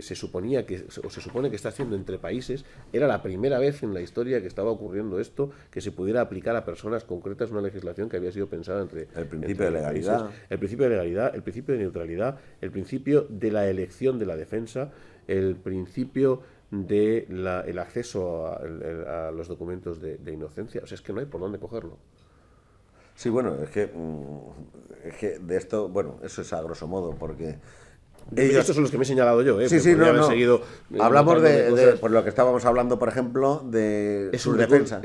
se supone que está haciendo entre países. Era la primera vez en la historia que estaba ocurriendo esto, que se pudiera aplicar a personas concretas una legislación que había sido pensada entre el principio de legalidad, países. El principio de legalidad, el principio de neutralidad, el principio de la elección de la defensa, el principio de el acceso a los documentos de inocencia. O sea, es que no hay por dónde cogerlo. Sí, bueno, es que de esto, bueno, eso es a grosso modo, porque estos son los que me he señalado yo, Sí, sí, no. Seguido, hablamos por lo que estábamos hablando, por ejemplo, de su defensa.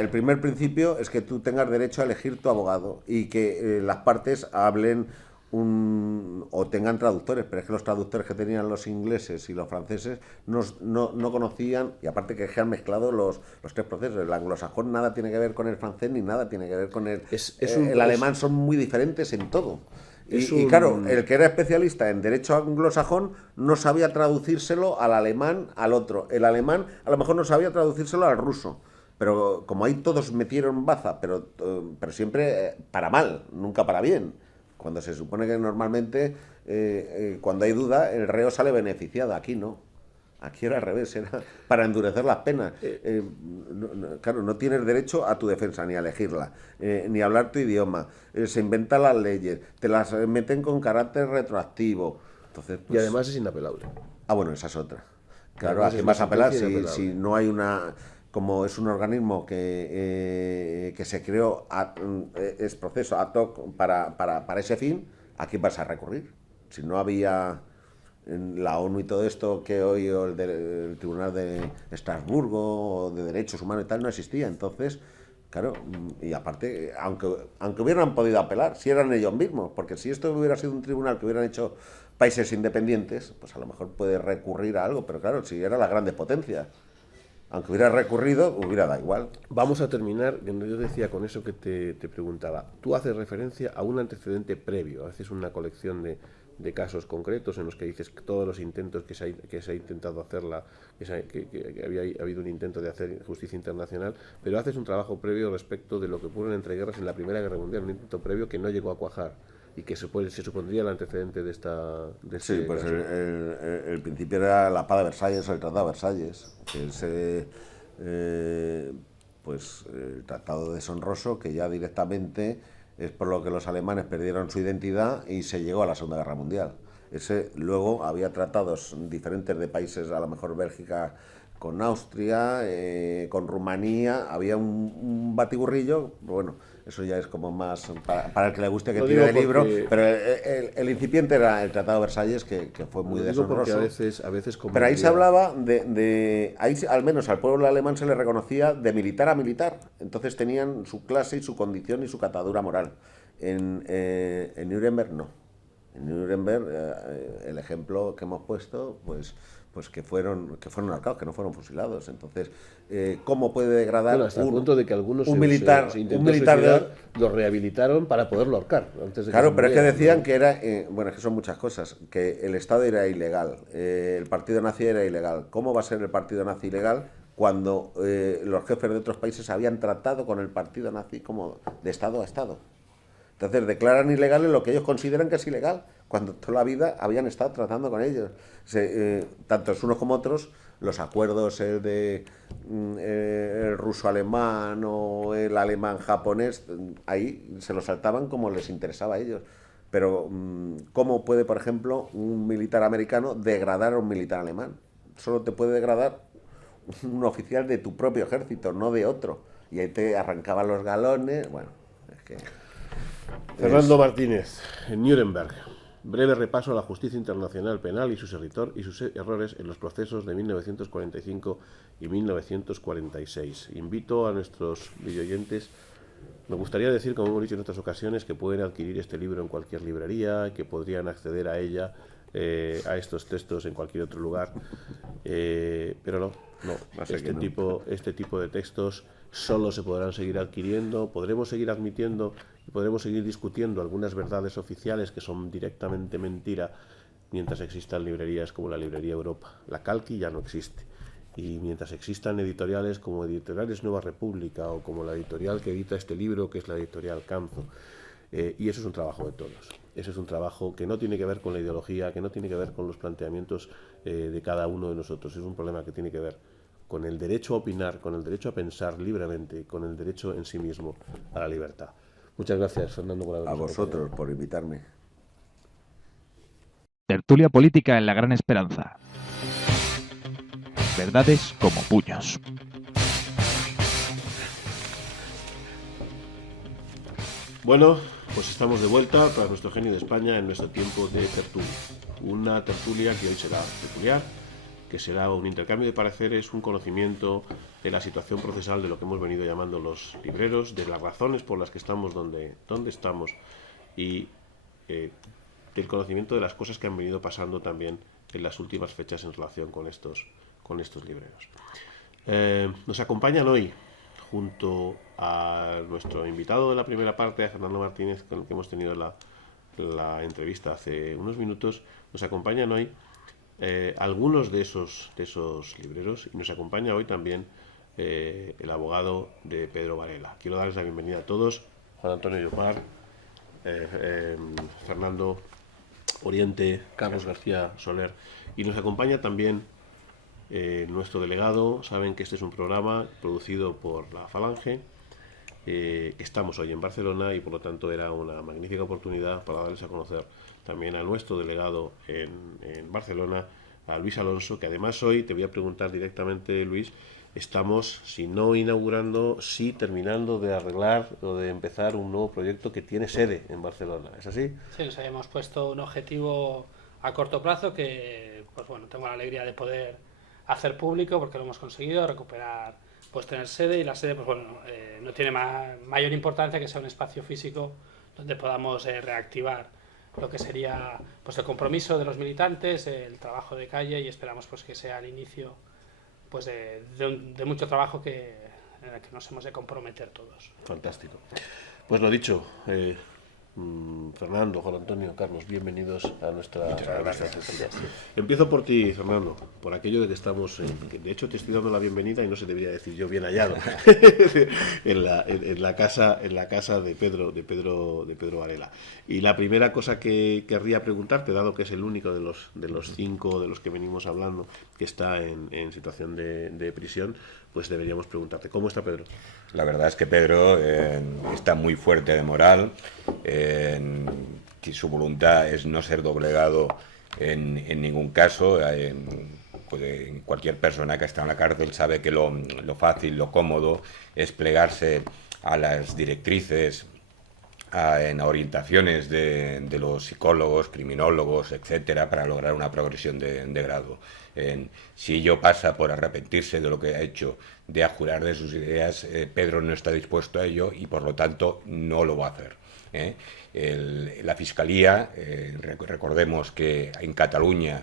El primer principio es que tú tengas derecho a elegir tu abogado y que las partes hablen o tengan traductores, pero es que los traductores que tenían los ingleses y los franceses no conocían, y aparte que han mezclado los tres procesos. El anglosajón nada tiene que ver con el francés ni nada tiene que ver con el alemán, son muy diferentes en todo. Y claro, el que era especialista en derecho anglosajón no sabía traducírselo al alemán al otro. El alemán a lo mejor no sabía traducírselo al ruso. Pero como ahí todos metieron baza, pero siempre para mal, nunca para bien. Cuando se supone que normalmente, cuando hay duda, el reo sale beneficiado. Aquí no. Aquí era al revés, era para endurecer las penas. Claro, no tienes derecho a tu defensa, ni a elegirla, ni a hablar tu idioma. Se inventan las leyes, te las meten con carácter retroactivo. Entonces, pues, y además es inapelable. Ah, bueno, esa es otra. Claro, ¿a quién vas a apelar si no hay una... Como es un organismo que se creó, es proceso ad hoc para ese fin, ¿a quién vas a recurrir? Si no había... En la ONU y todo esto que hoy el Tribunal de Estrasburgo o de Derechos Humanos y tal no existía. Entonces, claro, y aparte, aunque hubieran podido apelar, si eran ellos mismos, porque si esto hubiera sido un tribunal que hubieran hecho países independientes, pues a lo mejor puede recurrir a algo, pero claro, si eran las grandes potencias, aunque hubiera recurrido, hubiera dado igual. Vamos a terminar, yo decía con eso que te preguntaba. Tú haces referencia a un antecedente previo, haces una colección de casos concretos en los que dices que todos los intentos que se ha intentado hacerla, que había habido un intento de hacer justicia internacional, pero haces un trabajo previo respecto de lo que ocurre en entreguerras en la Primera Guerra Mundial, un intento previo que no llegó a cuajar y que se supondría el antecedente de sí, pues el principio era la paz de Versalles o el Tratado de Versalles, que es pues el Tratado deshonroso que ya directamente... Es por lo que los alemanes perdieron su identidad y se llegó a la Segunda Guerra Mundial. Luego había tratados diferentes de países, a lo mejor Bélgica con Austria, con Rumanía, había un batiburrillo, bueno, eso ya es como más para el que le guste que tire de libro, pero el incipiente era el Tratado de Versalles, que fue muy deshonroso. A veces pero ahí se hablaba ahí al menos al pueblo alemán se le reconocía de militar a militar, entonces tenían su clase y su condición y su catadura moral. En Nuremberg no. En Nuremberg el ejemplo que hemos puesto, pues que fueron ahorcados, que no fueron fusilados. Entonces, ¿cómo puede degradar hasta el punto de que algunos un militar lo rehabilitaron para poderlo ahorcar antes de claro, pero es que decían que era bueno, es que son muchas cosas, que el Estado era ilegal, el partido nazi era ilegal. ¿Cómo va a ser el partido nazi ilegal cuando los jefes de otros países habían tratado con el partido nazi como de Estado a Estado? Entonces declaran ilegales lo que ellos consideran que es ilegal, cuando toda la vida habían estado tratando con ellos. Tanto unos como otros, los acuerdos, el ruso-alemán o el alemán-japonés, ahí se los saltaban como les interesaba a ellos. Pero ¿cómo puede, por ejemplo, un militar americano degradar a un militar alemán? Solo te puede degradar un oficial de tu propio ejército, no de otro. Y ahí te arrancaban los galones, bueno, es que... Fernando Martínez, en Nuremberg. Breve repaso a la justicia internacional penal y sus errores en los procesos de 1945 y 1946. Invito a nuestros videoyentes Me gustaría decir, como hemos dicho en otras ocasiones, que pueden adquirir este libro en cualquier librería, que podrían acceder a ella, a estos textos en cualquier otro lugar, pero no. Este tipo de textos solo se podrán seguir adquiriendo, podremos seguir admitiendo y podremos seguir discutiendo algunas verdades oficiales que son directamente mentira mientras existan librerías como la Librería Europa. La Calqui ya no existe. Y mientras existan editoriales como Editoriales Nueva República o como la editorial que edita este libro, que es la editorial Camzo, y eso es un trabajo de todos. Eso es un trabajo que no tiene que ver con la ideología, que no tiene que ver con los planteamientos de cada uno de nosotros. Es un problema que tiene que ver con el derecho a opinar, con el derecho a pensar libremente, con el derecho en sí mismo a la libertad. Muchas gracias, Fernando, por habernos A vosotros por invitarme. Tertulia política en la Gran Esperanza. Verdades como puños. Bueno, pues estamos de vuelta para nuestro Genio de España en nuestro tiempo de tertulia. Una tertulia que hoy será peculiar, que será un intercambio de pareceres, un conocimiento de la situación procesal de lo que hemos venido llamando los libreros, de las razones por las que estamos donde estamos y del conocimiento de las cosas que han venido pasando también en las últimas fechas en relación con estos libreros. Nos acompañan hoy, junto a nuestro invitado de la primera parte, a Fernando Martínez, con el que hemos tenido la entrevista hace unos minutos, nos acompañan hoy algunos de esos libreros, y nos acompaña hoy también el abogado de Pedro Varela. Quiero darles la bienvenida a todos: Juan Antonio Llopar, Fernando Oriente, Carlos García Soler, y nos acompaña también nuestro delegado. Saben que este es un programa producido por la Falange. Estamos hoy en Barcelona y por lo tanto era una magnífica oportunidad para darles a conocer también a nuestro delegado en Barcelona, a Luis Alonso, que además hoy te voy a preguntar directamente, Luis, estamos, si no inaugurando, sí terminando de arreglar o de empezar un nuevo proyecto que tiene sede en Barcelona. ¿Es así? Sí, nos habíamos puesto un objetivo a corto plazo que, pues bueno, tengo la alegría de poder hacer público porque lo hemos conseguido, recuperar, pues tener sede, y la sede, pues bueno, no tiene mayor importancia que sea un espacio físico donde podamos reactivar lo que sería pues el compromiso de los militantes, el trabajo de calle, y esperamos pues que sea el inicio pues de mucho trabajo en el que nos hemos de comprometer todos. Fantástico. Pues lo dicho, Fernando, Juan Antonio, Carlos, bienvenidos a nuestra tertulia. Empiezo por ti, Fernando, por aquello de que estamos, de hecho te estoy dando la bienvenida y no se debería decir yo bien hallado, en la casa de Pedro Varela. Y la primera cosa que querría preguntarte, dado que es el único de los 5 de los que venimos hablando que está en situación de prisión, pues deberíamos preguntarte, ¿cómo está Pedro? La verdad es que Pedro está muy fuerte de moral, que su voluntad es no ser doblegado en ningún caso. Cualquier persona que está en la cárcel sabe que lo fácil, lo cómodo es plegarse a las directrices, en orientaciones de los psicólogos, criminólogos, etcétera, para lograr una progresión de grado. Si ello pasa por arrepentirse de lo que ha hecho, de abjurar de sus ideas, Pedro no está dispuesto a ello y por lo tanto no lo va a hacer. La Fiscalía, recordemos que en Cataluña,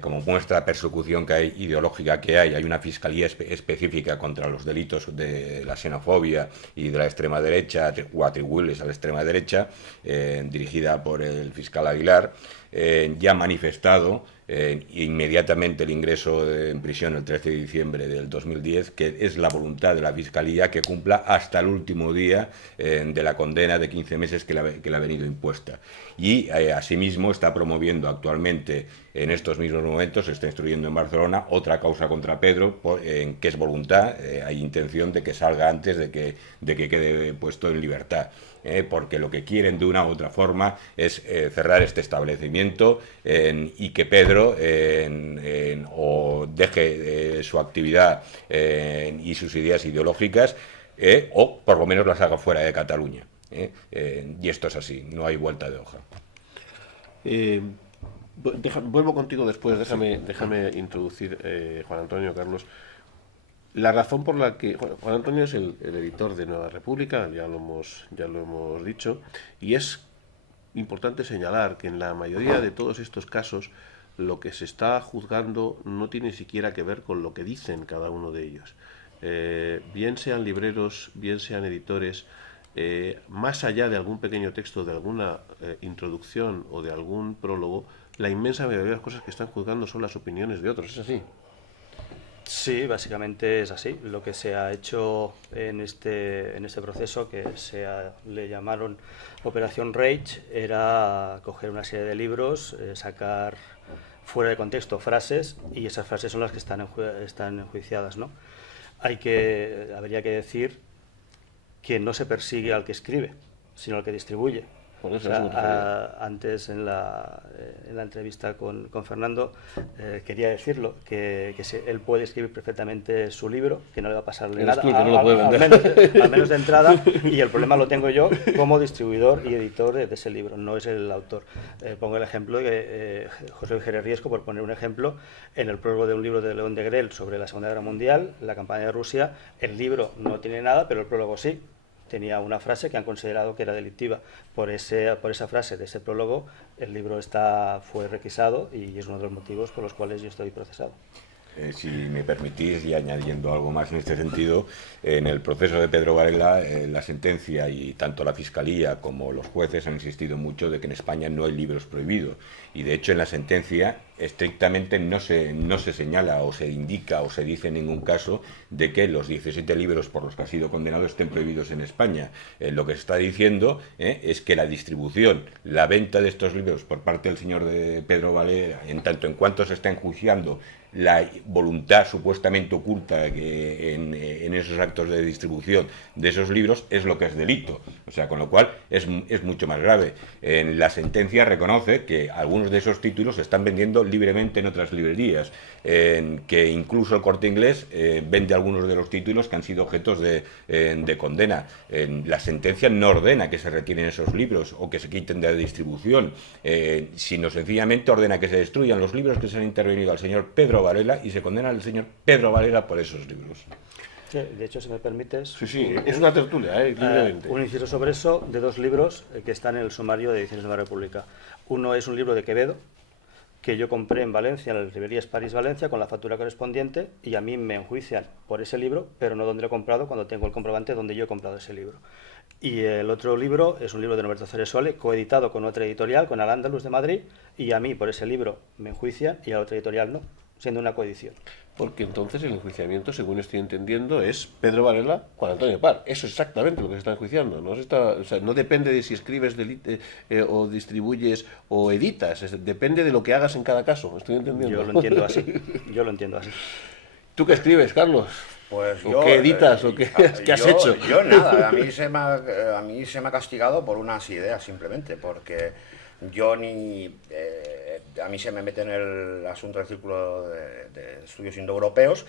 como muestra la persecución que hay, ideológica que hay una fiscalía específica contra los delitos de la xenofobia y de la extrema derecha, o atribuibles a la extrema derecha, dirigida por el fiscal Aguilar, ya ha manifestado inmediatamente el ingreso en prisión el 13 de diciembre del 2010, que es la voluntad de la Fiscalía que cumpla hasta el último día de la condena de 15 meses que le ha venido impuesta. Y asimismo está promoviendo actualmente, en estos mismos momentos, se está instruyendo en Barcelona otra causa contra Pedro, que es voluntad, hay intención de que salga antes de que quede puesto en libertad. Porque lo que quieren de una u otra forma es cerrar este establecimiento y que Pedro o deje su actividad y sus ideas ideológicas, o por lo menos las haga fuera de Cataluña. Y esto es así, no hay vuelta de hoja. Vuelvo contigo después, déjame introducir, Juan Antonio, Carlos. La razón por la que Juan Antonio es el editor de Nueva República, ya lo hemos dicho, y es importante señalar que en la mayoría de todos estos casos lo que se está juzgando no tiene siquiera que ver con lo que dicen cada uno de ellos. Bien sean libreros, bien sean editores, más allá de algún pequeño texto, de alguna introducción o de algún prólogo, la inmensa mayoría de las cosas que están juzgando son las opiniones de otros. ¿Es así? Sí, básicamente es así. Lo que se ha hecho en este proceso, que le llamaron Operación Rage, era coger una serie de libros, sacar fuera de contexto frases, y esas frases son las que están enjuiciadas, ¿no? Habría que decir que no se persigue al que escribe, sino al que distribuye. Por eso antes en la entrevista con Fernando quería decirlo, que él puede escribir perfectamente su libro, que no le va a pasarle nada, al menos de entrada, y el problema lo tengo yo como distribuidor y editor de ese libro, no es el autor. Pongo el ejemplo de José Jerez Riesco, por poner un ejemplo, en el prólogo de un libro de León de Grell sobre la Segunda Guerra Mundial, la campaña de Rusia, el libro no tiene nada, pero el prólogo sí. Tenía una frase que han considerado que era delictiva. Por esa frase de ese prólogo, el libro fue requisado, y es uno de los motivos por los cuales yo estoy procesado. Si me permitís, y añadiendo algo más en este sentido, en el proceso de Pedro Varela, la sentencia y tanto la Fiscalía como los jueces han insistido mucho de que en España no hay libros prohibidos. Y de hecho en la sentencia estrictamente no se señala o se indica o se dice en ningún caso de que los 17 libros por los que ha sido condenado estén prohibidos en España. Lo que se está diciendo es que la distribución, la venta de estos libros por parte del señor de Pedro Varela, en tanto en cuanto se está enjuiciando la voluntad supuestamente oculta que en esos actos de distribución de esos libros, es lo que es delito. O sea, con lo cual es mucho más grave. En la sentencia reconoce que algunos de esos títulos se están vendiendo libremente en otras librerías, que incluso el Corte Inglés vende algunos de los títulos que han sido objetos de condena. La sentencia no ordena que se retiren esos libros o que se quiten de la distribución, sino sencillamente ordena que se destruyan los libros que se han intervenido al señor Pedro Varela, y se condena al señor Pedro Varela por esos libros. Sí, de hecho, si me permites... Sí, es una tertulia, libremente. Un inciso sobre eso, de dos libros que están en el sumario de Ediciones de la República. Uno es un libro de Quevedo, que yo compré en Valencia, en las librerías París-Valencia, con la factura correspondiente, y a mí me enjuician por ese libro, pero no donde lo he comprado, cuando tengo el comprobante donde yo he comprado ese libro. Y el otro libro es un libro de Norberto Ceresole, coeditado con otra editorial, con Al-Ándalus de Madrid, y a mí por ese libro me enjuician y a la otra editorial no, siendo una coedición. Porque entonces el enjuiciamiento, según estoy entendiendo, es Pedro Varela, Juan Antonio Par. Eso es exactamente lo que se está enjuiciando. No depende de si escribes o distribuyes o editas. Depende de lo que hagas en cada caso. ¿Estoy entendiendo? Yo lo entiendo así. ¿Tú qué escribes, Carlos? Pues ¿O qué editas? ¿O qué has hecho? Yo nada. A mí se me ha castigado por unas ideas, simplemente. Porque yo a mí se me mete en el asunto del Círculo de Estudios Indoeuropeos,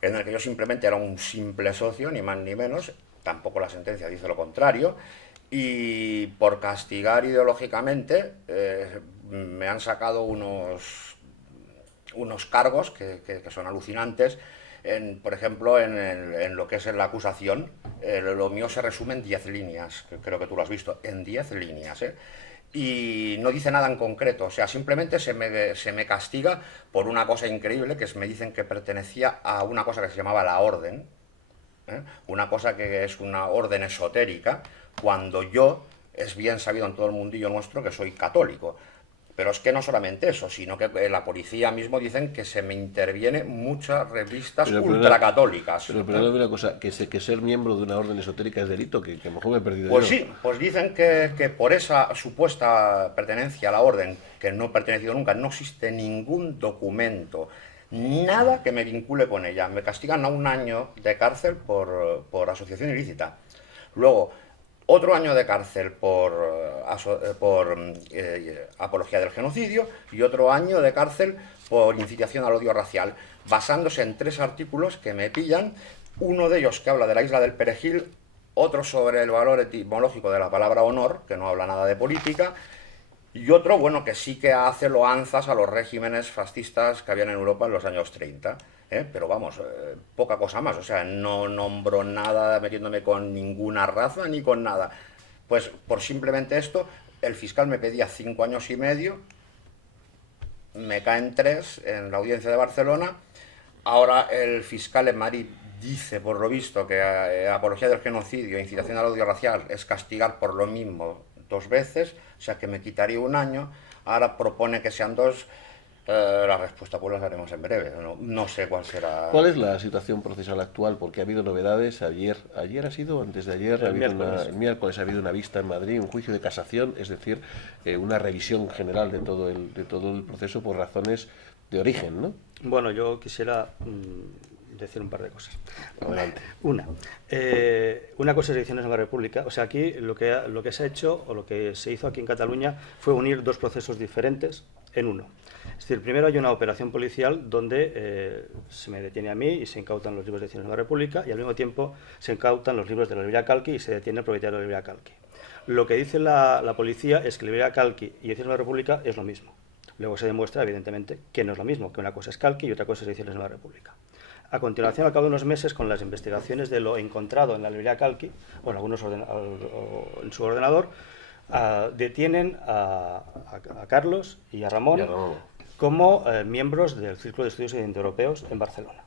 en el que yo simplemente era un simple socio, ni más ni menos. Tampoco la sentencia dice lo contrario. Y por castigar ideológicamente me han sacado unos cargos que son alucinantes. Por ejemplo, en lo que es la acusación, lo mío se resume en 10 líneas, que creo que tú lo has visto, en 10 líneas, y no dice nada en concreto. O sea, simplemente se me castiga por una cosa increíble, que me dicen que pertenecía a una cosa que se llamaba la orden, una cosa que es una orden esotérica, cuando yo, es bien sabido en todo el mundillo nuestro que soy católico. Pero es que no solamente eso, sino que la policía mismo dicen que se me interviene muchas revistas ultracatólicas. Pero perdóname una cosa, que ser miembro de una orden esotérica es delito, que a lo mejor me he perdido pues yo. Sí, pues dicen que por esa supuesta pertenencia a la orden, que no he pertenecido nunca, no existe ningún documento, nada que me vincule con ella. Me castigan a 1 año de cárcel por asociación ilícita. Luego, otro año de cárcel por apología del genocidio, y otro año de cárcel por incitación al odio racial, basándose en 3 artículos que me pillan, uno de ellos que habla de la isla del Perejil, otro sobre el valor etimológico de la palabra honor, que no habla nada de política, y otro, bueno, que sí que hace loanzas a los regímenes fascistas que habían en Europa en los años 30. Pero vamos, poca cosa más, o sea, no nombro nada metiéndome con ninguna raza ni con nada. Pues por simplemente esto, el fiscal me pedía 5 años y medio, me caen 3 en la audiencia de Barcelona. Ahora el fiscal en Madrid dice, por lo visto, que apología del genocidio e incitación al odio racial es castigar por lo mismo 2 veces, o sea que me quitaría 1 año. Ahora propone que sean 2. La respuesta pues la haremos en breve. No sé cuál será. ¿Cuál es la situación procesal actual? Porque ha habido novedades. Ayer ha sido, antes de ayer, el miércoles ha habido una vista en Madrid, un juicio de casación, es decir, una revisión general de todo el proceso por razones de origen, ¿no? Bueno, yo quisiera decir un par de cosas. Adelante. Una cosa es Ediciones Nueva República. O sea, aquí lo que se ha hecho, o lo que se hizo aquí en Cataluña, fue unir 2 procesos diferentes en uno. Es decir, primero hay una operación policial donde se me detiene a mí y se incautan los libros de Ediciones Nueva República, y al mismo tiempo se incautan los libros de la librería Calqui y se detiene el propietario de la librería Calqui. Lo que dice la policía es que la librería Calqui y Ediciones Nueva República es lo mismo. Luego se demuestra, evidentemente, que no es lo mismo, que una cosa es Calqui y otra cosa es Ediciones Nueva República. A continuación, al cabo de unos meses, con las investigaciones de lo encontrado en la librería Calqui, o en algunos en su ordenador, detienen a Carlos y a Ramón como miembros del Círculo de Estudios Indoeuropeos en Barcelona.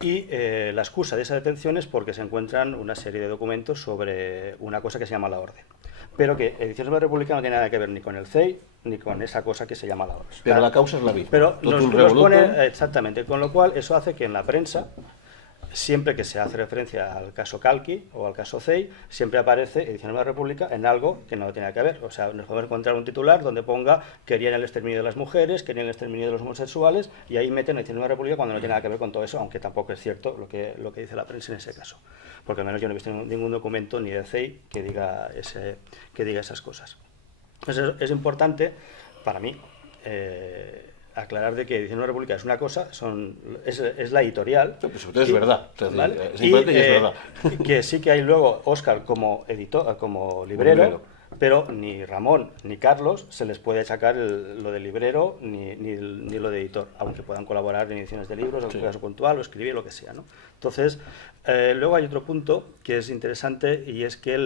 Y la excusa de esa detención es porque se encuentran una serie de documentos sobre una cosa que se llama la orden. Pero que Ediciones de la República no tiene nada que ver ni con el CEI ni con esa cosa que se llama la orden. Pero la causa es la misma. Pero nos pone, exactamente, con lo cual eso hace que en la prensa, siempre que se hace referencia al caso Calqui o al caso CEI, siempre aparece Ediciones de la República en algo que no tiene que ver. O sea, nos podemos encontrar un titular donde ponga querían el exterminio de las mujeres, querían el exterminio de los homosexuales, y ahí meten Ediciones de la República cuando no tiene nada que ver con todo eso, aunque tampoco es cierto lo que dice la prensa en ese caso. Porque al menos yo no he visto ningún documento ni de CEI que diga esas cosas. Entonces, es importante para mí aclarar de que Ediciones de la República es una cosa, es la editorial. Pero sobre todo es verdad. ¿Vale? Es importante y es verdad. Que sí que hay luego Óscar como editor, como librero, pero ni Ramón ni Carlos se les puede achacar lo de librero ni lo de editor, aunque puedan colaborar en ediciones de libros, en un caso puntual, o escribir, lo que sea, ¿no? Entonces, luego hay otro punto que es interesante, y es que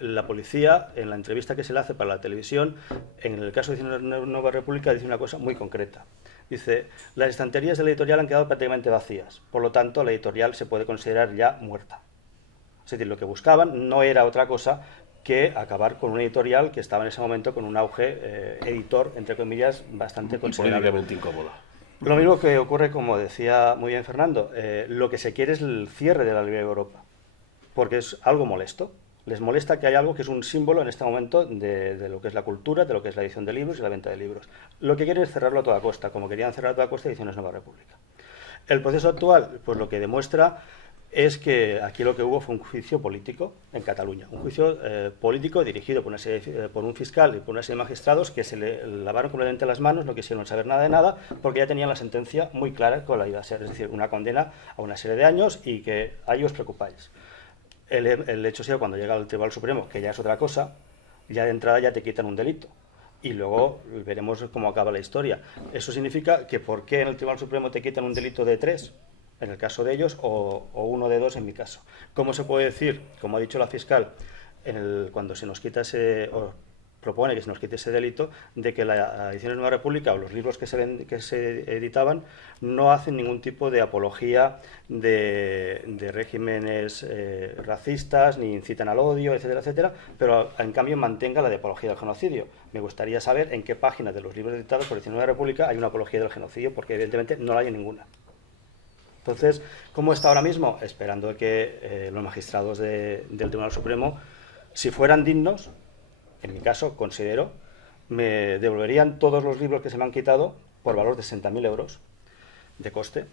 la policía, en la entrevista que se le hace para la televisión, en el caso de Nueva República, dice una cosa muy concreta. Dice, las estanterías de la editorial han quedado prácticamente vacías, por lo tanto la editorial se puede considerar ya muerta. Es decir, lo que buscaban no era otra cosa que acabar con una editorial que estaba en ese momento con un auge editor, entre comillas, bastante considerable. Políticamente incómoda. Lo mismo que ocurre, como decía muy bien Fernando, lo que se quiere es el cierre de la Librería Europa, porque es algo molesto. Les molesta que haya algo que es un símbolo en este momento de lo que es la cultura, de lo que es la edición de libros y la venta de libros. Lo que quieren es cerrarlo a toda costa, como querían cerrar a toda costa Ediciones Nueva República. El proceso actual, pues lo que demuestra es que aquí lo que hubo fue un juicio político en Cataluña, un juicio político dirigido por un fiscal y por una serie de magistrados que se le lavaron completamente las manos, no quisieron saber nada de nada, porque ya tenían la sentencia muy clara con la iba a ser, es decir, una condena a una serie de años, y que ahí os preocupáis. El hecho sea cuando llega al Tribunal Supremo, que ya es otra cosa, ya de entrada ya te quitan un delito. Y luego veremos cómo acaba la historia. Eso significa que ¿por qué en el Tribunal Supremo te quitan un delito de 3? En el caso de ellos, o uno de 2 en mi caso. ¿Cómo se puede decir, como ha dicho la fiscal, cuando se nos quita propone que se nos quite ese delito, de que la edición de Nueva República o los libros que se editaban no hacen ningún tipo de apología de regímenes racistas, ni incitan al odio, etcétera, etcétera, pero en cambio mantenga la de apología del genocidio? Me gustaría saber en qué página de los libros editados por la edición de Nueva República hay una apología del genocidio, porque evidentemente no la hay en ninguna. Entonces, ¿cómo está ahora mismo? Esperando que los magistrados del Tribunal Supremo, si fueran dignos, en mi caso, considero, me devolverían todos los libros que se me han quitado por valor de 60.000 euros de coste.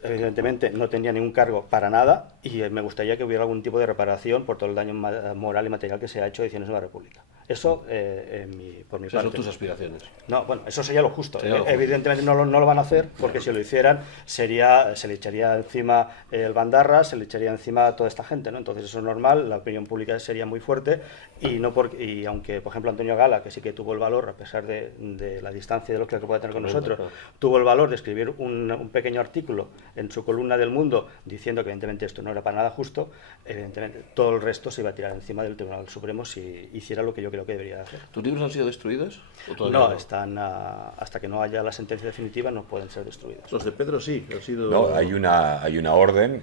Evidentemente no tenía ningún cargo para nada, y me gustaría que hubiera algún tipo de reparación por todo el daño moral y material que se ha hecho a Ediciones de la República. Eso, por mi parte. Son tus aspiraciones. No, bueno, eso sería lo justo. Sería lo justo. Evidentemente no lo van a hacer, porque si lo hicieran se le echaría encima el Bandarra, se le echaría encima a toda esta gente, ¿no? Entonces eso es normal, la opinión pública sería muy fuerte y aunque, por ejemplo, Antonio Gala, que sí que tuvo el valor, a pesar de la distancia de lo que puede tener con nosotros, tuvo el valor de escribir un pequeño artículo en su columna del Mundo diciendo que evidentemente esto no era para nada justo, evidentemente todo el resto se iba a tirar encima del Tribunal Supremo si hiciera lo que yo creo que debería hacer. ¿Tus libros han sido destruidos? No, están hasta que no haya la sentencia definitiva no pueden ser destruidos. Los de Pedro sí, han sido... No, hay una orden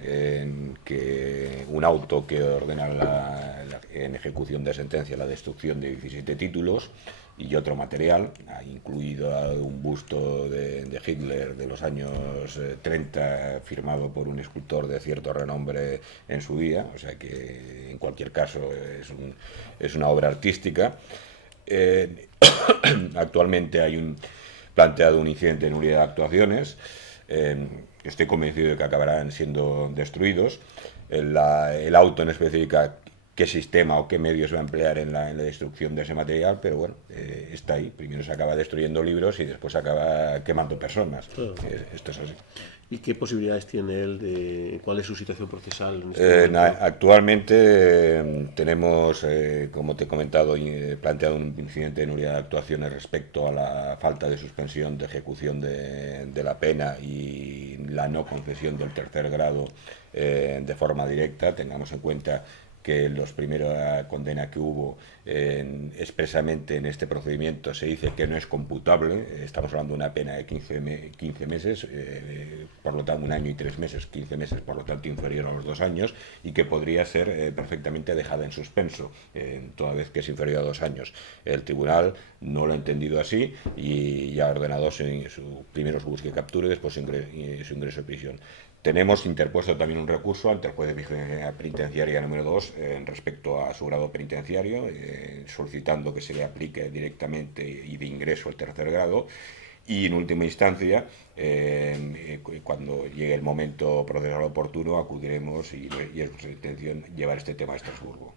un auto que ordena en ejecución de sentencia la destrucción de 17 títulos y otro material, ha incluido un busto de Hitler de los años 30 firmado por un escultor de cierto renombre en su día, o sea que en cualquier caso es una obra artística. Actualmente hay planteado un incidente de nulidad de actuaciones. Estoy convencido de que acabarán siendo destruidos. El auto no especifica qué sistema o qué medios va a emplear en la destrucción de ese material, pero bueno, está ahí. Primero se acaba destruyendo libros y después se acaba quemando personas. Claro. Esto es así. ¿Y qué posibilidades tiene él cuál es su situación procesal? Actualmente tenemos, como te he comentado, planteado un incidente de nulidad de actuaciones respecto a la falta de suspensión de ejecución de la pena y la no concesión del tercer grado de forma directa. Tengamos en cuenta que los primeros condena que hubo expresamente en este procedimiento se dice que no es computable. Estamos hablando de una pena de 15 meses, por lo tanto 1 año y 3 meses, 15 meses, por lo tanto inferior a los 2 años, y que podría ser perfectamente dejada en suspenso, toda vez que es inferior a 2 años. El tribunal no lo ha entendido así y ha ordenado primero su búsqueda y captura y después su ingreso en prisión. Tenemos interpuesto también un recurso ante el juez de vigilancia penitenciaria número 2 respecto a su grado penitenciario, solicitando que se le aplique directamente y de ingreso el tercer grado. Y en última instancia, cuando llegue el momento procesal oportuno, acudiremos y es nuestra intención llevar este tema a Estrasburgo.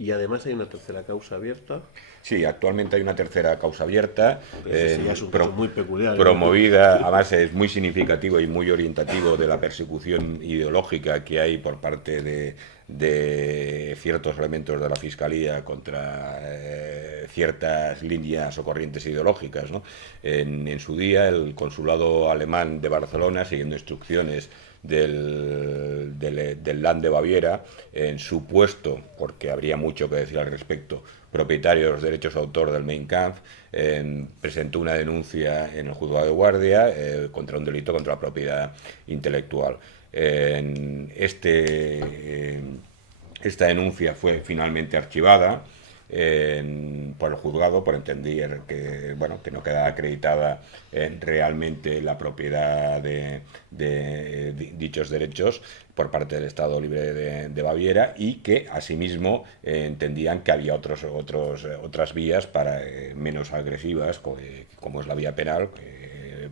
Y además hay una tercera causa abierta. Sí, actualmente hay una tercera causa abierta, es un caso muy peculiar, promovida, además es muy significativo y muy orientativo de la persecución ideológica que hay por parte de ciertos elementos de la Fiscalía contra ciertas líneas o corrientes ideológicas, ¿no? En su día, el consulado alemán de Barcelona, siguiendo instrucciones del Land de Baviera, en su puesto, porque habría mucho que decir al respecto, propietario de los derechos de autor del Mein Kampf, presentó una denuncia en el juzgado de guardia contra un delito contra la propiedad intelectual. Esta denuncia fue finalmente archivada por el juzgado por entender que no quedaba acreditada realmente la propiedad de dichos derechos por parte del Estado Libre de Baviera, y que asimismo entendían que había otras vías menos agresivas, como es la vía penal,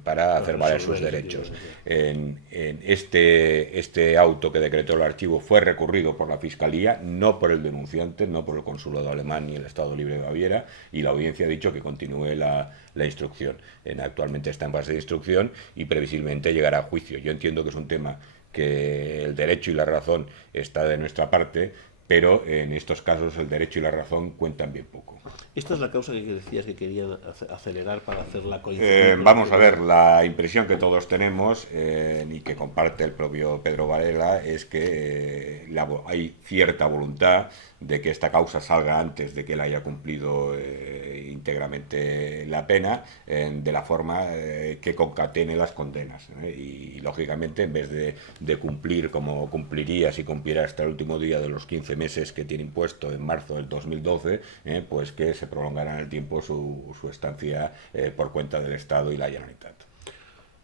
para hacer valer sus derechos. Este auto que decretó el archivo fue recurrido por la Fiscalía, no por el denunciante, no por el consulado alemán ni el Estado Libre de Baviera, y la audiencia ha dicho que continúe la instrucción. Actualmente está en fase de instrucción y previsiblemente llegará a juicio. Yo entiendo que es un tema que el derecho y la razón está de nuestra parte, pero en estos casos el derecho y la razón cuentan bien poco. ¿Esta es la causa que decías que querían acelerar para hacer la coincidencia? Vamos a ver, la impresión que todos tenemos y que comparte el propio Pedro Varela es que hay cierta voluntad de que esta causa salga antes de que él haya cumplido íntegramente la pena, de la forma que concatene las condenas. Y lógicamente, en vez de cumplir como cumpliría si cumpliera hasta el último día de los 15 meses que tiene impuesto en marzo del 2012, pues que se prolongará en el tiempo su estancia por cuenta del Estado y la Generalitat.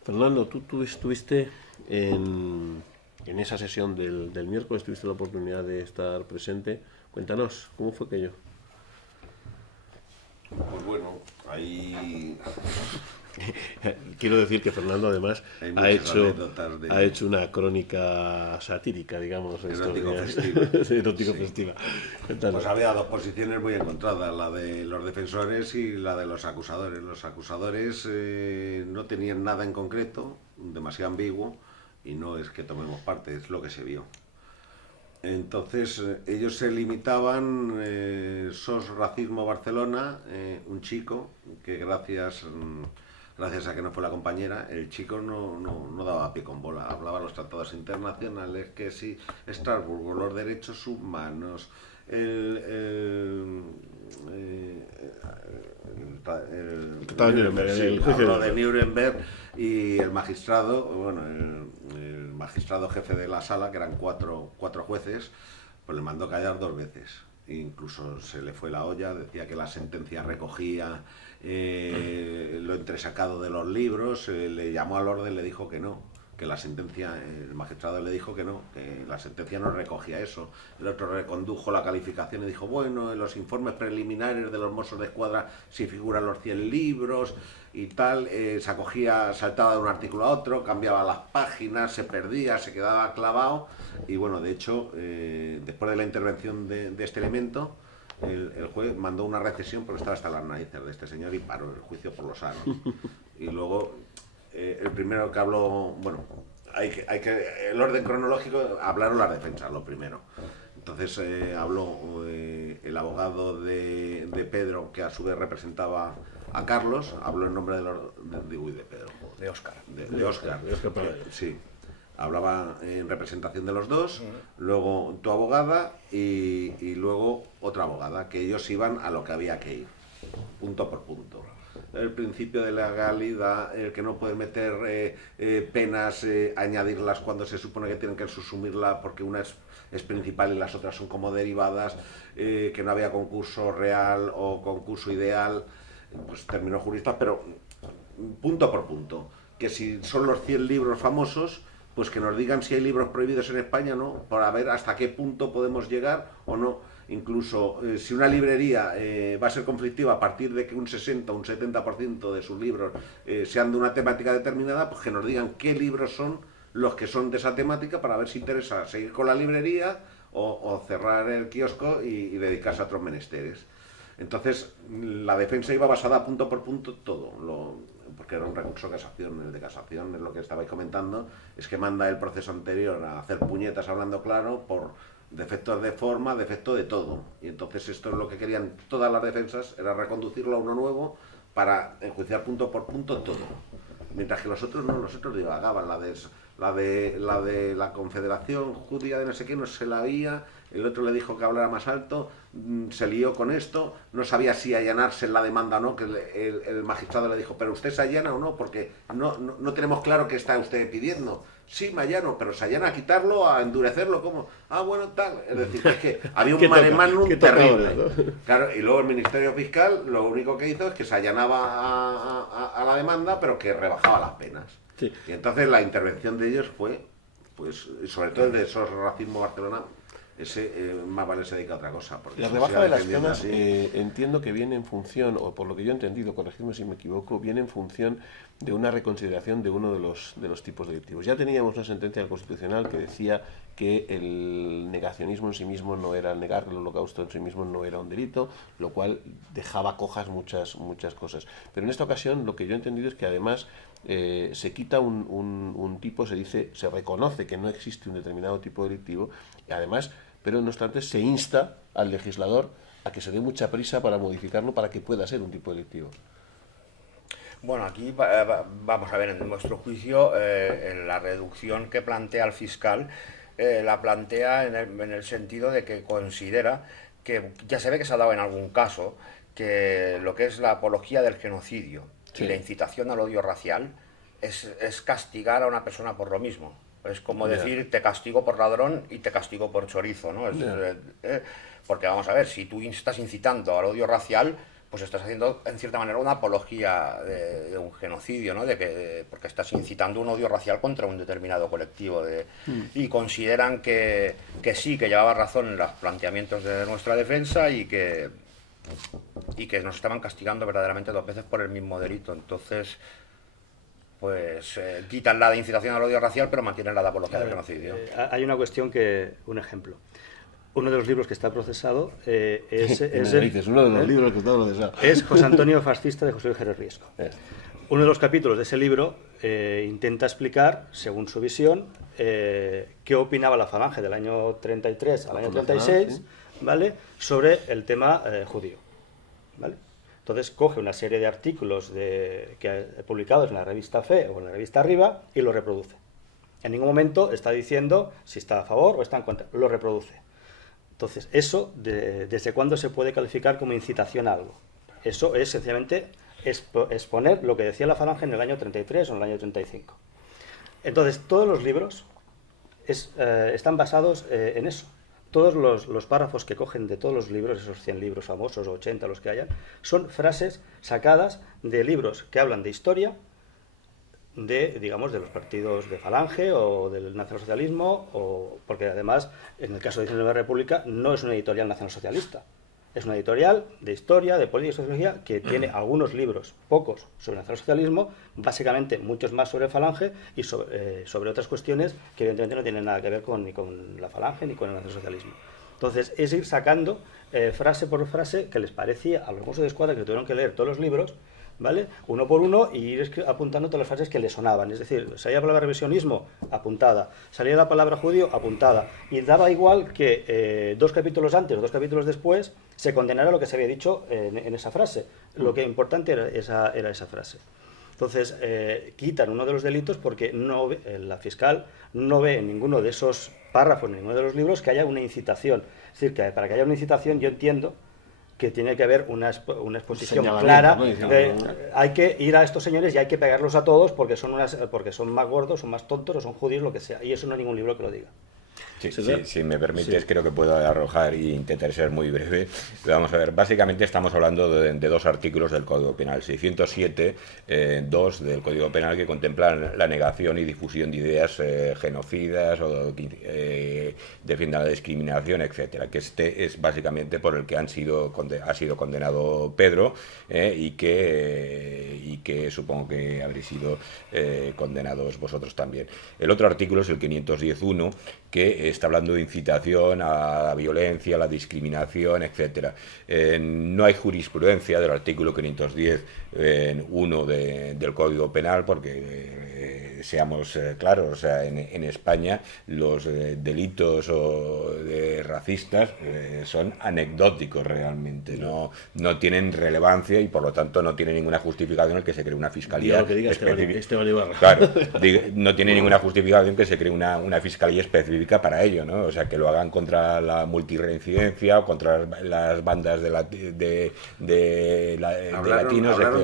Fernando, tú estuviste en esa sesión del miércoles, tuviste la oportunidad de estar presente. Cuéntanos, ¿cómo fue aquello? Pues bueno, ahí Quiero decir que Fernando además ha hecho una crónica satírica, digamos, erótico-festiva. Pues había dos posiciones muy encontradas, la de los defensores y la de los acusadores. Los acusadores no tenían nada en concreto, demasiado ambiguo, y no es que tomemos parte, es lo que se vio. Entonces ellos se limitaban, SOS Racismo Barcelona, un chico que gracias a que no fue la compañera, el chico no daba pie con bola, hablaba de los tratados internacionales, que sí, Estrasburgo, los derechos humanos, el juicio de Nuremberg, y el magistrado, bueno, el magistrado jefe de la sala, que eran cuatro jueces, pues le mandó callar 2 veces. Incluso se le fue la olla, decía que la sentencia recogía lo entresacado de los libros, le llamó al orden, le dijo que no, que la sentencia, el magistrado le dijo que no, que la sentencia no recogía eso. El otro recondujo la calificación y dijo, bueno, en los informes preliminares de los Mossos de Escuadra sí figuran los 100 libros y tal, se acogía, saltaba de un artículo a otro, cambiaba las páginas, se perdía, se quedaba clavado, y bueno, de hecho, después de la intervención de este elemento, el juez mandó una recesión porque estaba hasta las narices de este señor y paró el juicio por los aros. Y luego, el primero que habló, bueno, el orden cronológico, hablaron las defensas, lo primero. Entonces habló el abogado de Pedro, que a su vez representaba a Carlos, habló en nombre de Óscar. De Óscar. Sí. Hablaba en representación de los dos, luego tu abogada y luego otra abogada, que ellos iban a lo que había que ir, punto por punto. El principio de legalidad, el que no puede meter penas, añadirlas cuando se supone que tienen que subsumirla porque una es principal y las otras son como derivadas, que no había concurso real o concurso ideal, pues terminó jurista, pero punto por punto, que si son los 100 libros famosos, pues que nos digan si hay libros prohibidos en España o no, para ver hasta qué punto podemos llegar o no. Incluso si una librería va a ser conflictiva a partir de que un 60 o un 70% de sus libros sean de una temática determinada, pues que nos digan qué libros son los que son de esa temática para ver si interesa seguir con la librería o cerrar el kiosco y dedicarse a otros menesteres. Entonces, la defensa iba basada punto por punto todo, porque era un recurso de casación. El de casación, es lo que estabais comentando, es que manda el proceso anterior a hacer puñetas hablando claro por defectos de forma, defecto de todo. Y entonces esto es lo que querían todas las defensas, era reconducirlo a uno nuevo para enjuiciar punto por punto todo. Mientras que los otros no, los otros divagaban, la de la Confederación Judía de no sé qué no se la oía, el otro le dijo que hablara más alto, se lió con esto, no sabía si allanarse en la demanda o no, que el magistrado le dijo, pero usted se allana o no, porque no tenemos claro qué está usted pidiendo. Sí, me allano, pero se allana a quitarlo, a endurecerlo, ¿cómo? Ah, bueno, tal. Es decir, es que había un mare magnum terrible. Claro, y luego el Ministerio Fiscal lo único que hizo es que se allanaba a la demanda, pero que rebajaba las penas. Sí. Y entonces la intervención de ellos fue, pues, sobre todo el de SOS Racismo Barcelona, ese más vale se dedica a otra cosa. La rebaja de las penas entiendo que viene en función, o por lo que yo he entendido, corregidme si me equivoco, viene en función de una reconsideración de uno de los tipos delictivos. Ya teníamos una sentencia del Constitucional que decía que el negacionismo en sí mismo no era, negar el holocausto en sí mismo no era un delito, lo cual dejaba cojas muchas cosas. Pero en esta ocasión lo que yo he entendido es que además se quita un tipo, se reconoce que no existe un determinado tipo delictivo, y además, pero no obstante se insta al legislador a que se dé mucha prisa para modificarlo para que pueda ser un tipo delictivo. Bueno, aquí vamos a ver, en nuestro juicio, la reducción que plantea el fiscal la plantea en el sentido de que considera que ya se ve que se ha dado en algún caso que lo que es la apología del genocidio y la incitación al odio racial es castigar a una persona por lo mismo. Es como decir, te castigo por ladrón y te castigo por chorizo, ¿no? Porque vamos a ver, si tú estás incitando al odio racial, pues estás haciendo en cierta manera una apología de un genocidio, ¿no? Porque estás incitando un odio racial contra un determinado colectivo. Y consideran que sí, que llevaba razón en los planteamientos de nuestra defensa y que nos estaban castigando verdaderamente 2 veces por el mismo delito. Entonces, pues quitan la de incitación al odio racial, pero mantienen la de apología del genocidio. Hay una cuestión un ejemplo. Uno de los libros que está procesado es uno de los libros que está procesado. Es José Antonio Fascista, de José Luis Jerez Riesco. Uno de los capítulos de ese libro intenta explicar, según su visión, qué opinaba la Falange del año 33 al año 36, ¿vale?, sobre el tema judío, ¿vale? Entonces coge una serie de artículos publicados en la revista Fe o en la revista Arriba y lo reproduce. En ningún momento está diciendo si está a favor o está en contra, lo reproduce. Entonces, eso, ¿desde cuándo se puede calificar como incitación a algo? Eso es sencillamente exponer lo que decía la Falange en el año 33 o en el año 35. Entonces, todos los libros están basados en eso. Todos los párrafos que cogen de todos los libros, esos 100 libros famosos, o 80 los que hayan, son frases sacadas de libros que hablan de historia, digamos, de los partidos de Falange o del nacionalsocialismo, porque además, en el caso de Nueva República, no es una editorial nacionalsocialista. Es una editorial de historia, de política y sociología, que tiene algunos libros, pocos, sobre el nacionalsocialismo, básicamente muchos más sobre Falange y sobre otras cuestiones que evidentemente no tienen nada que ver ni con la Falange ni con el nacionalsocialismo. Entonces, es ir sacando frase por frase que les parecía a los Mossos de Escuadra, que tuvieron que leer todos los libros, ¿vale?, uno por uno, y ir apuntando todas las frases que le sonaban. Es decir, salía la palabra revisionismo, apuntada, salía la palabra judío, apuntada, y daba igual que 2 capítulos antes o 2 capítulos después se condenara lo que se había dicho en esa frase. Lo que importante era esa frase. Entonces, quitan uno de los delitos porque la fiscal no ve en ninguno de esos párrafos, en ninguno de los libros, que haya una incitación. Es decir, que para que haya una incitación, yo entiendo que tiene que haber una exposición clara, ¿no? Hay que ir a estos señores y hay que pegarlos a todos porque son más gordos, son más tontos o son judíos, lo que sea, y eso no hay ningún libro que lo diga. Sí, si me permites, creo que puedo arrojar y intentaré ser muy breve. Vamos a ver, básicamente estamos hablando de 2 artículos del Código Penal. 607, 2 del Código Penal, que contemplan la negación y difusión de ideas genocidas o defiendan la discriminación, etcétera. Que es básicamente por el que ha sido condenado Pedro y que supongo que habréis sido condenados vosotros también. El otro artículo es el 510.1, que está hablando de incitación a la violencia, a la discriminación, etcétera. No hay jurisprudencia del artículo 510.1 del Código Penal porque, seamos claros, o sea, en España los delitos racistas son anecdóticos realmente, no tienen relevancia y por lo tanto no tiene ninguna justificación el que se cree una fiscalía específica. Claro, no tiene ninguna justificación que se cree una fiscalía específica para ello, ¿no? O sea, que lo hagan contra la multireincidencia o contra las bandas de latinos. Hablaron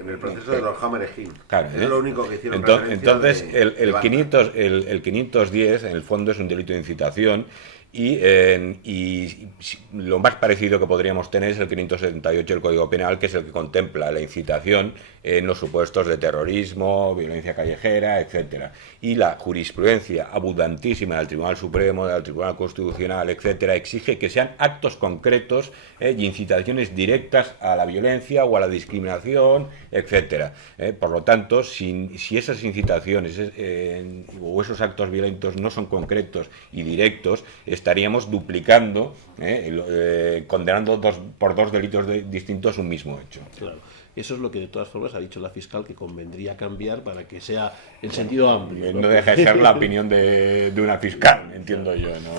en el proceso de los Hammerhead. Claro, es lo único que hicieron. Entonces, el 510, en el fondo, es un delito de incitación. Y lo más parecido que podríamos tener es el 578 del Código Penal, que es el que contempla la incitación en los supuestos de terrorismo, violencia callejera, etcétera. Y la jurisprudencia abundantísima del Tribunal Supremo, del Tribunal Constitucional, etcétera, exige que sean actos concretos y incitaciones directas a la violencia o a la discriminación, etcétera. Por lo tanto, si esas incitaciones o esos actos violentos no son concretos y directos, estaríamos duplicando, condenando por 2 delitos distintos un mismo hecho. Claro. Eso es lo que de todas formas ha dicho la fiscal que convendría cambiar para que sea en sentido amplio. No deja de ser la opinión de una fiscal, entiendo yo, ¿no?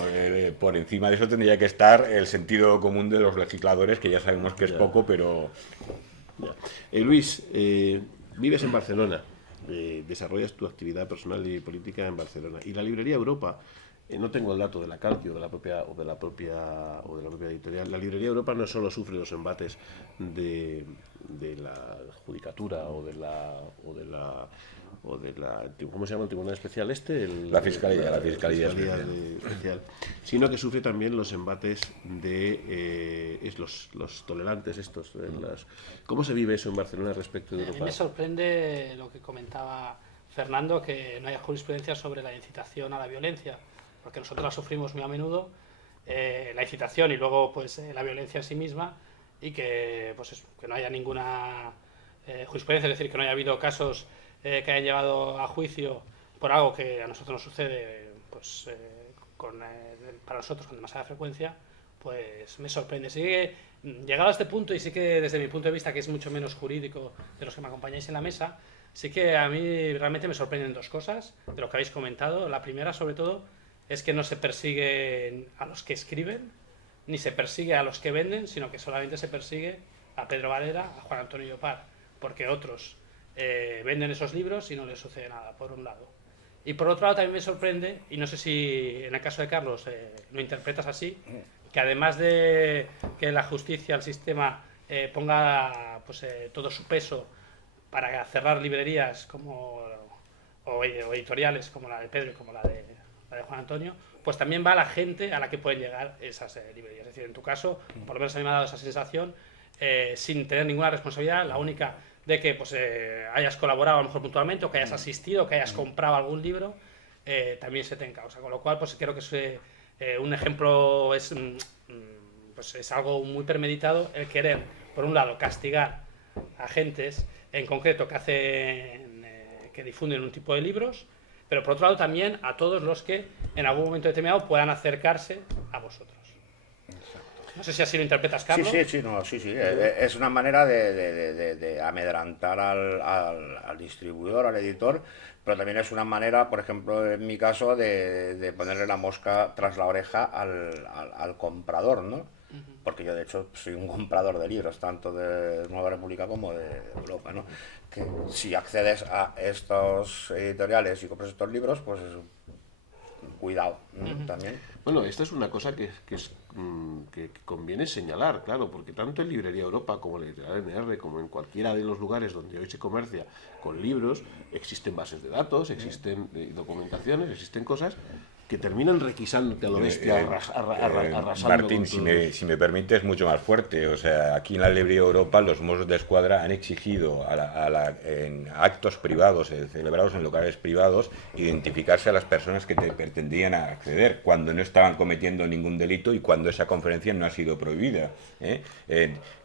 Por encima de eso tendría que estar el sentido común de los legisladores, que ya sabemos que es poco, pero... Luis, vives en Barcelona, desarrollas tu actividad personal y política en Barcelona, y la librería Europa... no tengo el dato de la Calci o de la propia editorial. La librería Europa no solo sufre los embates de la judicatura o de la ¿cómo se llama el tribunal especial la fiscalía especial, sino que sufre también los embates de los tolerantes estos. ¿Cómo se vive eso en Barcelona respecto de Europa? A mí me sorprende lo que comentaba Fernando, que no haya jurisprudencia sobre la incitación a la violencia, porque nosotros la sufrimos muy a menudo, la incitación y luego pues la violencia en sí misma, y que no haya ninguna jurisprudencia, es decir, que no haya habido casos que hayan llevado a juicio por algo que a nosotros nos sucede, pues para nosotros con demasiada frecuencia, pues me sorprende. Sí que, llegado a este punto, y sí que desde mi punto de vista, que es mucho menos jurídico de los que me acompañáis en la mesa, sí que a mí realmente me sorprenden dos cosas de lo que habéis comentado. La primera, sobre todo, es que no se persigue a los que escriben, ni se persigue a los que venden, sino que solamente se persigue a Pedro Varela, a Juan Antonio Llopart, porque otros venden esos libros y no les sucede nada, por un lado. Y por otro lado también me sorprende, y no sé si en el caso de Carlos lo interpretas así, que además de que la justicia, el sistema, ponga pues, todo su peso para cerrar librerías o editoriales como la de Pedro y como la de Juan Antonio, pues también va a la gente a la que pueden llegar esas librerías. Es decir, en tu caso, por lo menos a mí me ha dado esa sensación, sin tener ninguna responsabilidad, la única de que pues, hayas colaborado a lo mejor puntualmente, o que hayas asistido, o que hayas comprado algún libro, también se te en causa. Con lo cual, pues creo que es un ejemplo, pues, es algo muy premeditado el querer, por un lado, castigar a agentes en concreto que difunden un tipo de libros, pero por otro lado también a todos los que en algún momento determinado puedan acercarse a vosotros. No sé si así lo interpretas, Carlos. Sí. Es una manera de amedrantar al distribuidor, al editor, pero también es una manera, por ejemplo, en mi caso, de ponerle la mosca tras la oreja al comprador, ¿no? Porque yo, de hecho, soy un comprador de libros, tanto de Nueva República como de Europa, ¿no? Que si accedes a estos editoriales y compras estos libros, pues cuidado, ¿no? También. Bueno, esta es una cosa que conviene señalar, claro, porque tanto en Librería Europa como en la editorial NR, como en cualquiera de los lugares donde hoy se comercia con libros, existen bases de datos, existen documentaciones, existen cosas que terminan requisándote a lo bestia, arrasando. Martín, si me permite, es mucho más fuerte. O sea, aquí en la Librería Europa los Mossos de Escuadra han exigido en actos privados, celebrados en locales privados, identificarse a las personas que pretendían acceder, cuando no estaban cometiendo ningún delito y cuando esa conferencia no ha sido prohibida.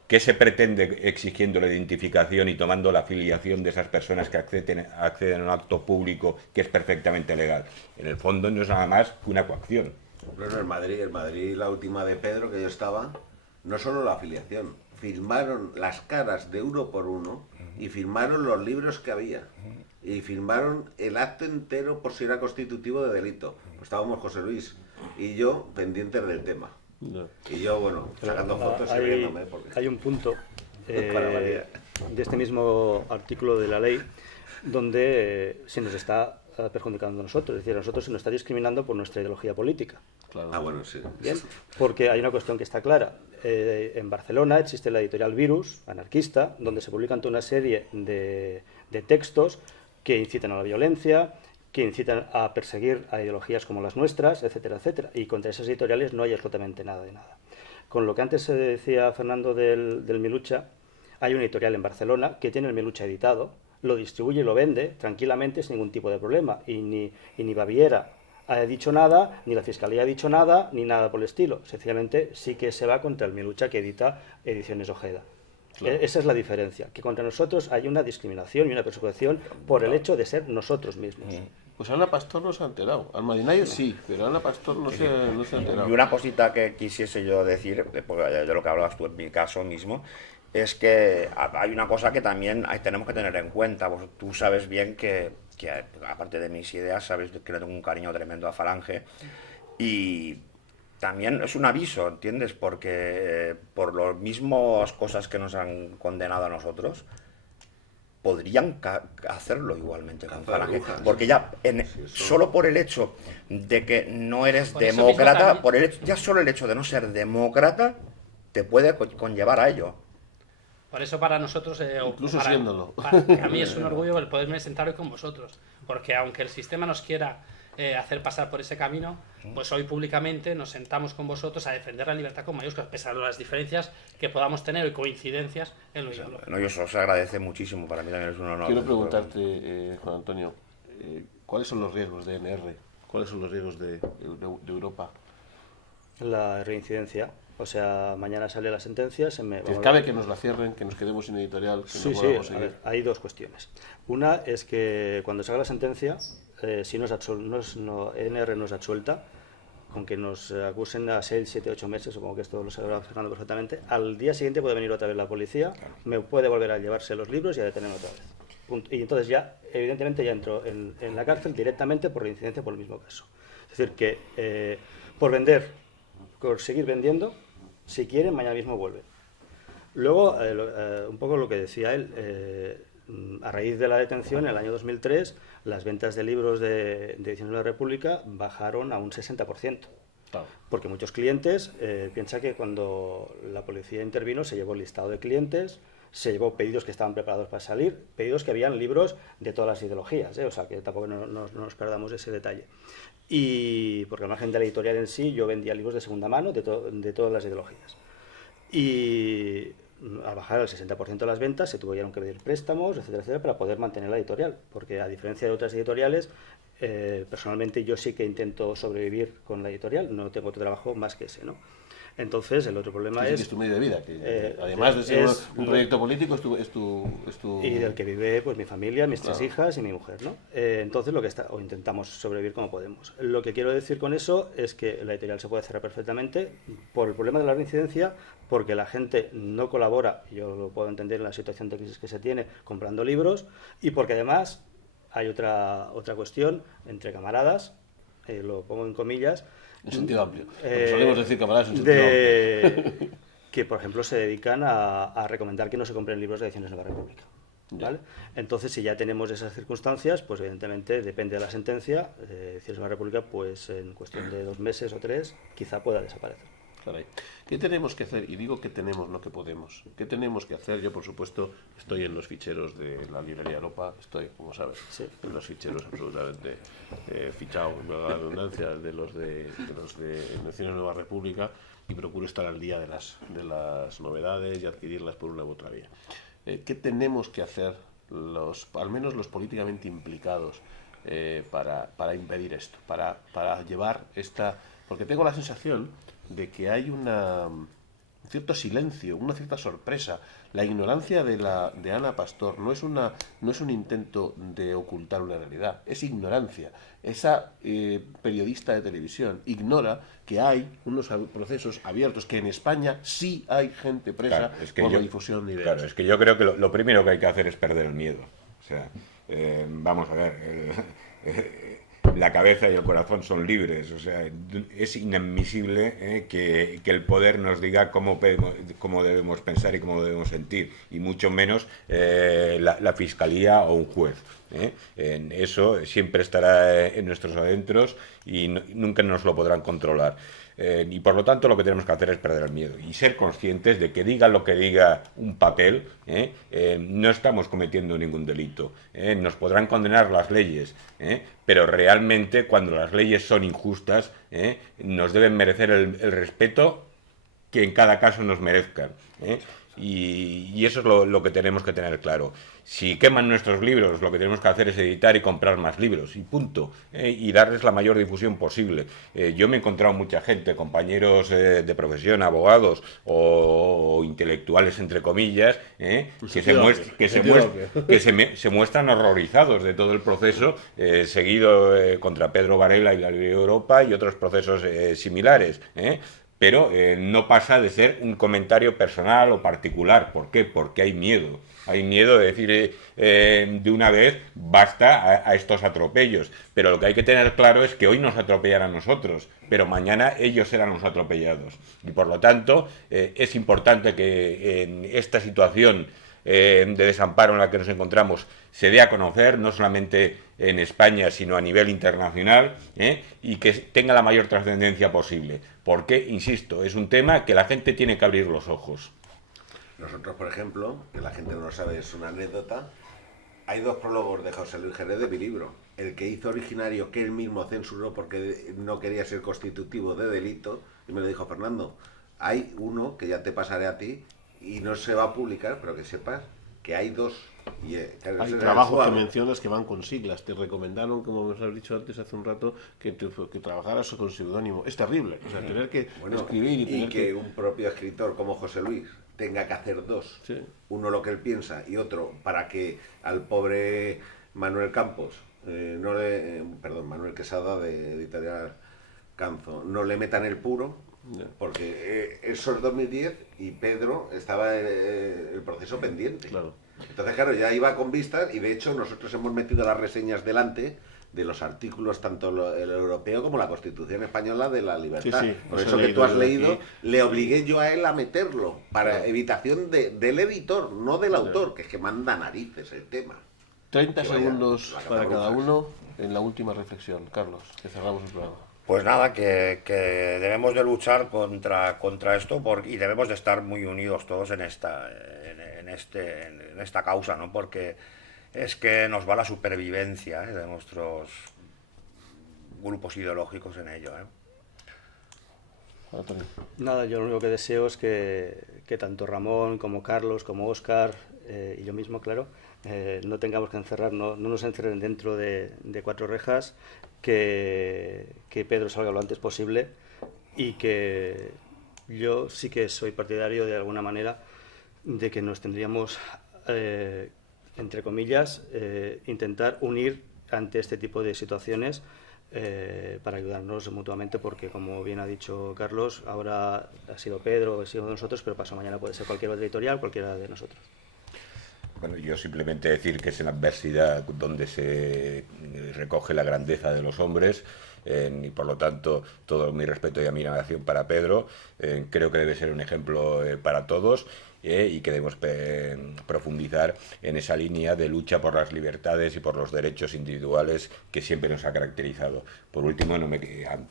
¿Qué se pretende exigiendo la identificación y tomando la afiliación de esas personas que acceden a un acto público que es perfectamente legal? En el fondo no es nada más que una coacción. Bueno, en Madrid, la última de Pedro, que yo estaba, no solo la afiliación, firmaron las caras de uno por uno y firmaron los libros que había. Y firmaron el acto entero por si era constitutivo de delito. Pues estábamos José Luis y yo pendientes del tema. No. Y yo, bueno, sacando fotos y riéndome. Hay un punto de este mismo artículo de la ley donde se nos está perjudicando a nosotros. Es decir, a nosotros se nos está discriminando por nuestra ideología política. Claro. Ah, bueno, sí. Bien, porque hay una cuestión que está clara. En Barcelona existe la editorial Virus, anarquista, donde se publican toda una serie de textos que incitan a la violencia, que incitan a perseguir a ideologías como las nuestras, etcétera, etcétera. Y contra esas editoriales no hay absolutamente nada de nada. Con lo que antes se decía Fernando del Milucha, hay una editorial en Barcelona que tiene el Milucha editado, lo distribuye y lo vende tranquilamente sin ningún tipo de problema. Y ni Baviera ha dicho nada, ni la Fiscalía ha dicho nada, ni nada por el estilo. Sencillamente sí que se va contra el Milucha que edita Ediciones Ojeda. Claro. Esa es la diferencia, que contra nosotros hay una discriminación y una persecución por el hecho de ser nosotros mismos. Pues Ana Pastor no se ha enterado. Almadinayo sí, pero Ana Pastor no se ha enterado. Y una cosita que quisiese yo decir, de lo que hablabas tú en mi caso mismo, es que hay una cosa que también tenemos que tener en cuenta. Tú sabes bien que aparte de mis ideas, sabes que le tengo un cariño tremendo a Falange. Y también es un aviso, ¿entiendes? Porque por las mismas cosas que nos han condenado a nosotros, podrían hacerlo igualmente con Falange. Porque ya, solo por el hecho de que no eres demócrata, ya solo el hecho de no ser demócrata, te puede conllevar a ello. Por eso para nosotros, incluso siéndolo, a mí es un orgullo el poderme sentar hoy con vosotros, porque aunque el sistema nos quiera hacer pasar por ese camino, pues hoy públicamente nos sentamos con vosotros a defender la libertad con mayúsculas, pese a las diferencias que podamos tener y coincidencias en lo ideológico. No, yo os agradece muchísimo, para mí también es un honor. Quiero preguntarte, Juan Antonio, ¿cuáles son los riesgos de NR? ¿Cuáles son los riesgos de Europa? La reincidencia. O sea, mañana sale la sentencia, ¿Cabe que nos la cierren, que nos quedemos sin editorial? Que sí, no sí, seguir? a ver, hay dos cuestiones. Una es que cuando salga la sentencia, si ENR nos absuelta, aunque nos acusen a 6, 7, 8 meses, supongo que esto lo sabrá Fernando perfectamente, al día siguiente puede venir otra vez la policía, me puede volver a llevarse los libros y a detenerme otra vez. Punto. Y entonces ya, evidentemente, ya entro en la cárcel directamente por reincidencia por el mismo caso. Es decir, que por seguir vendiendo, si quieren, mañana mismo vuelven. Luego, un poco lo que decía él, a raíz de la detención, en el año 2003, las ventas de libros de Ediciones de la República bajaron a un 60%. Claro. Porque muchos clientes piensan que cuando la policía intervino se llevó el listado de clientes, se llevó pedidos que estaban preparados para salir, pedidos que habían libros de todas las ideologías, o sea que tampoco no nos perdamos ese detalle. Y porque al margen de la editorial en sí, yo vendía libros de segunda mano de todas las ideologías. Y al bajar al 60% de las ventas se tuvieron que pedir préstamos, etcétera, etcétera, para poder mantener la editorial, porque a diferencia de otras editoriales, personalmente yo sí que intento sobrevivir con la editorial, no tengo otro trabajo más que ese, ¿no? Entonces, el otro problema es tu medio de vida, que además de ser un proyecto político, es tu... Y del que vive pues mi familia, mis tres hijas y mi mujer, ¿no? Entonces, intentamos sobrevivir como podemos. Lo que quiero decir con eso es que la editorial se puede cerrar perfectamente por el problema de la reincidencia, porque la gente no colabora, yo lo puedo entender en la situación de crisis que se tiene, comprando libros, y porque además hay otra cuestión entre camaradas, lo pongo en comillas, en sentido amplio. Solemos decir camaradas en sentido amplio. Que, por ejemplo, se dedican a recomendar que no se compren libros de Ediciones Nueva República. ¿Vale? Entonces, si ya tenemos esas circunstancias, pues evidentemente depende de la sentencia. Ediciones Nueva República, pues en cuestión de 2 meses o 3, quizá pueda desaparecer. ¿Qué tenemos que hacer? Y digo que tenemos, no que podemos. ¿Qué tenemos que hacer? Yo, por supuesto, estoy en los ficheros de la librería Lopa, estoy, como sabes, en los ficheros absolutamente fichado, en la redundancia, de los de Ediciones Nueva República, y procuro estar al día de las novedades y adquirirlas por una u otra vía. ¿Qué tenemos que hacer, al menos los políticamente implicados, para impedir esto, para llevar esta... Porque tengo la sensación de que hay un cierto silencio, una cierta sorpresa. La ignorancia de Ana Pastor no es un intento de ocultar una realidad, es ignorancia. Esa periodista de televisión ignora que hay unos procesos abiertos, que en España sí hay gente presa por la difusión de ideas. Claro, es que yo creo que lo primero que hay que hacer es perder el miedo. O sea, vamos a ver... la cabeza y el corazón son libres, o sea, es inadmisible que el poder nos diga cómo debemos pensar y cómo debemos sentir, y mucho menos la fiscalía o un juez. En eso siempre estará en nuestros adentros y nunca nos lo podrán controlar. Y por lo tanto lo que tenemos que hacer es perder el miedo y ser conscientes de que diga lo que diga un papel, no estamos cometiendo ningún delito. Nos podrán condenar las leyes, pero realmente cuando las leyes son injustas, nos deben merecer el respeto que en cada caso nos merezcan. Y eso es lo que tenemos que tener claro. Si queman nuestros libros, lo que tenemos que hacer es editar y comprar más libros, y punto, y darles la mayor difusión posible. Yo me he encontrado mucha gente, compañeros de profesión, abogados o intelectuales, entre comillas, que se muestran horrorizados de todo el proceso seguido contra Pedro Varela y la Librería Europa y otros procesos similares, pero no pasa de ser un comentario personal o particular. ¿Por qué? Porque hay miedo. Hay miedo de decir de una vez basta a estos atropellos. Pero lo que hay que tener claro es que hoy nos atropellan a nosotros, pero mañana ellos serán los atropellados. Y por lo tanto es importante que en esta situación de desamparo en la que nos encontramos se dé a conocer, no solamente en España, sino a nivel internacional, y que tenga la mayor trascendencia posible. Porque, insisto, es un tema que la gente tiene que abrir los ojos. Nosotros, por ejemplo, que la gente no lo sabe, es una anécdota, hay 2 prólogos de José Luis Jerez de mi libro. El que hizo originario, que él mismo censuró porque no quería ser constitutivo de delito, y me lo dijo Fernando, hay uno que ya te pasaré a ti, y no se va a publicar, pero que sepas que hay dos. Hay trabajos que mencionas que van con siglas. Te recomendaron, como nos has dicho antes hace un rato, que trabajaras con seudónimo. Es terrible, o sea, tener que escribir y tener que un propio escritor como José Luis tenga que hacer dos, sí. Uno lo que él piensa y otro para que al pobre Manuel Campos, Manuel Quesada de Editorial Canzo, no le metan el puro. Porque eso es 2010 y Pedro estaba el proceso pendiente. Claro. Entonces, claro, ya iba con vistas y de hecho nosotros hemos metido las reseñas delante de los artículos, tanto el europeo como la Constitución Española de la Libertad. Sí, por eso que tú has leído, le obligué yo a él a meterlo, para evitación del editor, no del autor, que es que manda narices el tema. 30 segundos para cada uno en la última reflexión. Carlos, que cerramos el programa. Pues nada, que debemos de luchar contra esto y debemos de estar muy unidos todos en esta causa, ¿no? Porque es que nos va la supervivencia de nuestros grupos ideológicos en ello. Nada, yo lo único que deseo es que tanto Ramón como Carlos, como Óscar y yo mismo, claro, no tengamos que encerrar, no nos encierren dentro de cuatro rejas, que Pedro salga lo antes posible y que yo sí que soy partidario de alguna manera de que nos tendríamos, entre comillas, intentar unir ante este tipo de situaciones para ayudarnos mutuamente, porque como bien ha dicho Carlos, ahora ha sido Pedro, ha sido nosotros, pero pasado mañana puede ser cualquier otra editorial, cualquiera de nosotros. Bueno, yo simplemente decir que es en la adversidad donde se recoge la grandeza de los hombres, y por lo tanto todo mi respeto y admiración para Pedro. Creo que debe ser un ejemplo para todos, y que debemos profundizar en esa línea de lucha por las libertades y por los derechos individuales que siempre nos ha caracterizado. Por último,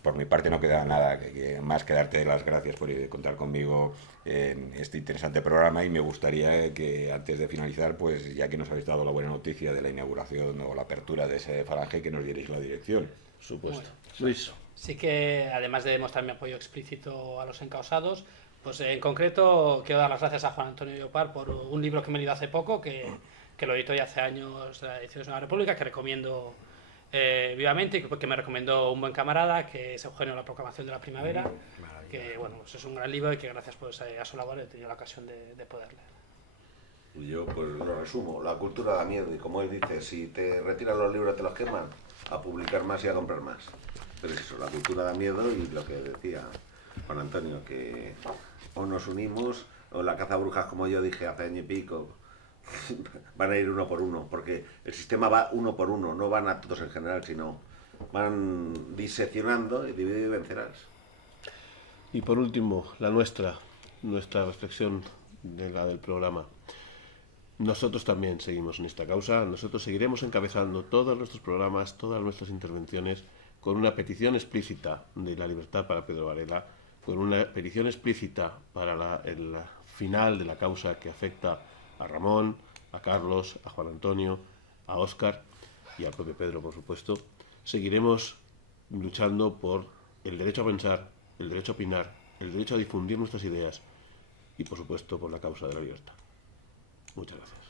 por mi parte no queda nada más que darte las gracias por contar conmigo en este interesante programa, y me gustaría que antes de finalizar, pues ya que nos habéis dado la buena noticia de la inauguración o la apertura de ese falange, que nos dierais la dirección. Supuesto. Bueno, Luis. Sí que, además de mostrar mi apoyo explícito a los encausados, pues en concreto quiero dar las gracias a Juan Antonio Llopart por un libro que me he leído hace poco, que lo editó ya hace años la Ediciones de la República, que recomiendo vivamente, y que me recomendó un buen camarada, que es Eugenio, La Proclamación de la Primavera, que bueno, pues es un gran libro y que gracias pues, a su labor he tenido la ocasión de poder leer. Y yo pues lo resumo: la cultura da miedo, y como él dice, si te retiran los libros te los queman, a publicar más y a comprar más. Pero es eso, la cultura da miedo, y lo que decía Juan Antonio, que o nos unimos, o la caza brujas, como yo dije hace año y pico, van a ir uno por uno, porque el sistema va uno por uno, no van a todos en general, sino van diseccionando, y divide y vencerás. Y por último, nuestra reflexión de la del programa. Nosotros también seguimos en esta causa, nosotros seguiremos encabezando todos nuestros programas, todas nuestras intervenciones, con una petición explícita de la libertad para Pedro Varela, con una petición explícita para el final de la causa que afecta a Ramón, a Carlos, a Juan Antonio, a Óscar y al propio Pedro, por supuesto. Seguiremos luchando por el derecho a pensar, el derecho a opinar, el derecho a difundir nuestras ideas y, por supuesto, por la causa de la libertad. Muchas gracias.